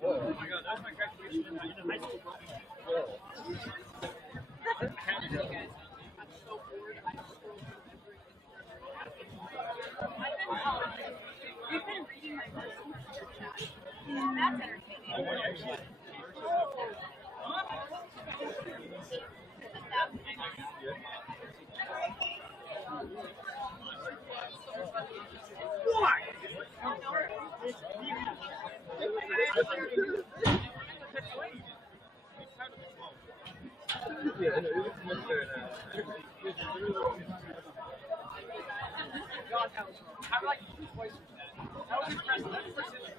Oh my god, that's my graduation in high school. We've been reading my books in chat. That's entertaining. Yeah, it looks much better now. God, I like twice with that. That was impressive. That's precision.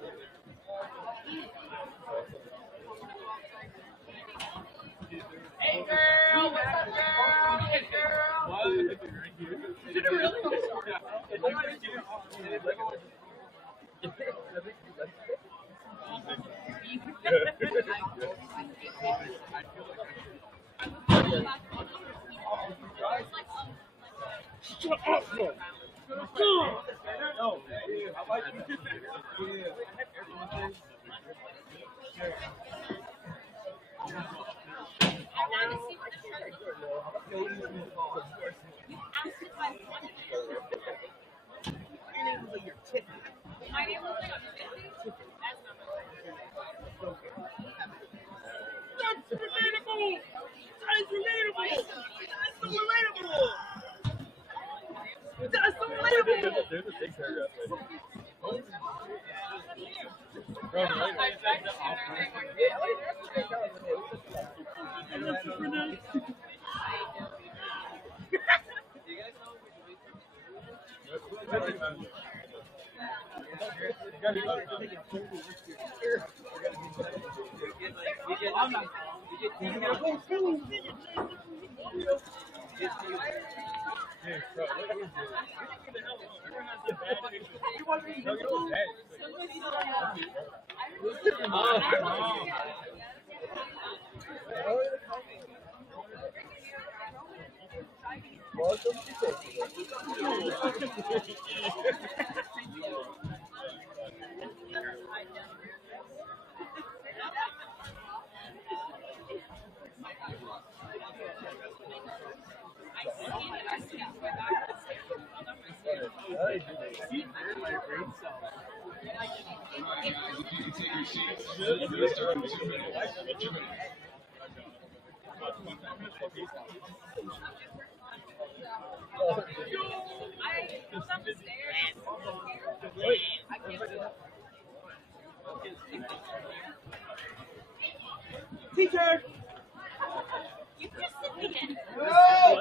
Shut up, bro. No. My name was like a 50. That's not That's relatable. That's relatable. That's so relatable. That's so relatable. There's a big paragraph. Teacher! You just sit again. No!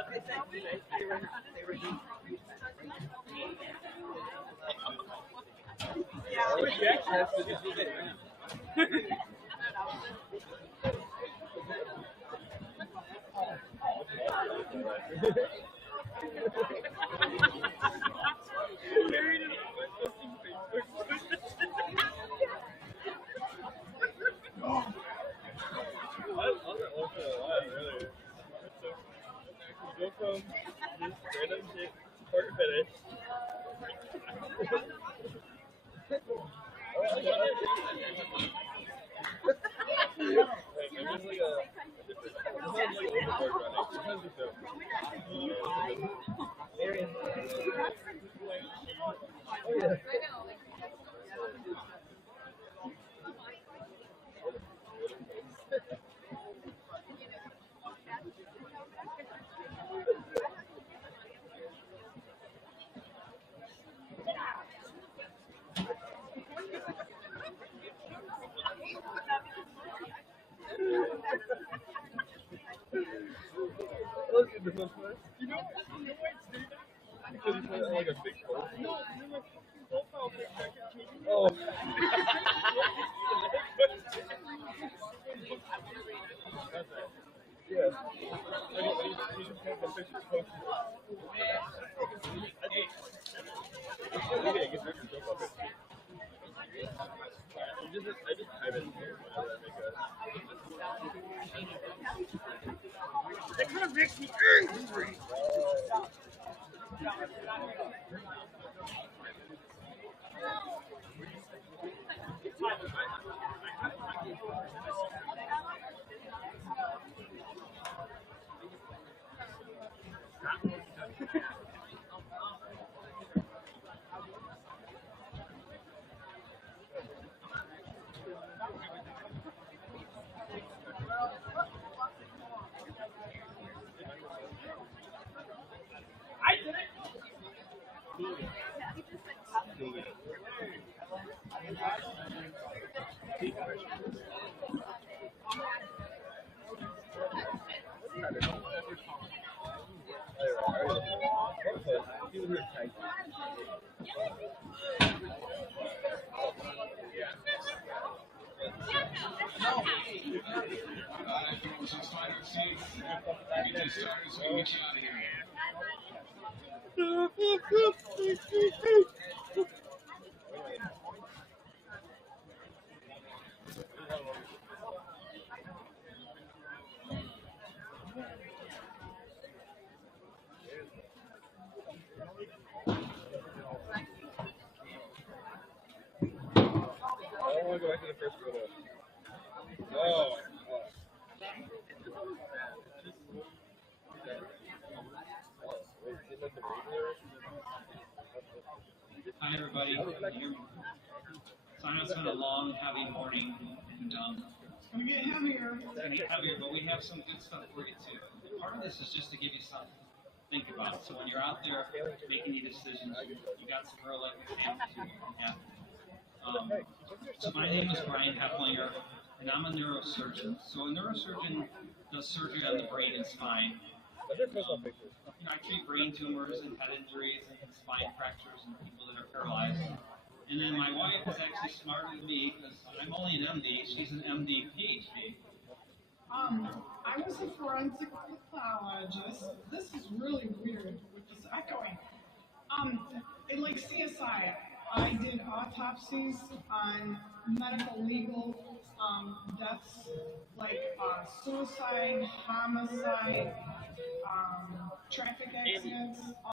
Go from just random shit, start to finish. This one's fun. You know why it's doing that? Because you put it on like a big board. No, you're like profile picture. Oh. Yeah. You just have the picture posted. I just type it whenever I make a. It kind of makes me angry. want to go back to the first photo. Oh. Hi everybody, can you hear me? So I know it's been a long, heavy morning, and It's gonna get heavier. it's going to get heavier, but we have some good stuff for you too. Part of this is just to give you something to think about. So when you're out there making your decisions, you got some real life examples you can have. So my name is Brian Hefflinger, and I'm a neurosurgeon. So a neurosurgeon does surgery on the brain and spine. I treat brain tumors and head injuries and spine fractures and people that are paralyzed. And then my wife is actually smarter than me because I'm only an MD. She's an MD PhD. I was a forensic pathologist. This is really weird with this echoing. In like CSI, I did autopsies on medical legal deaths like suicide, homicide, traffic accidents.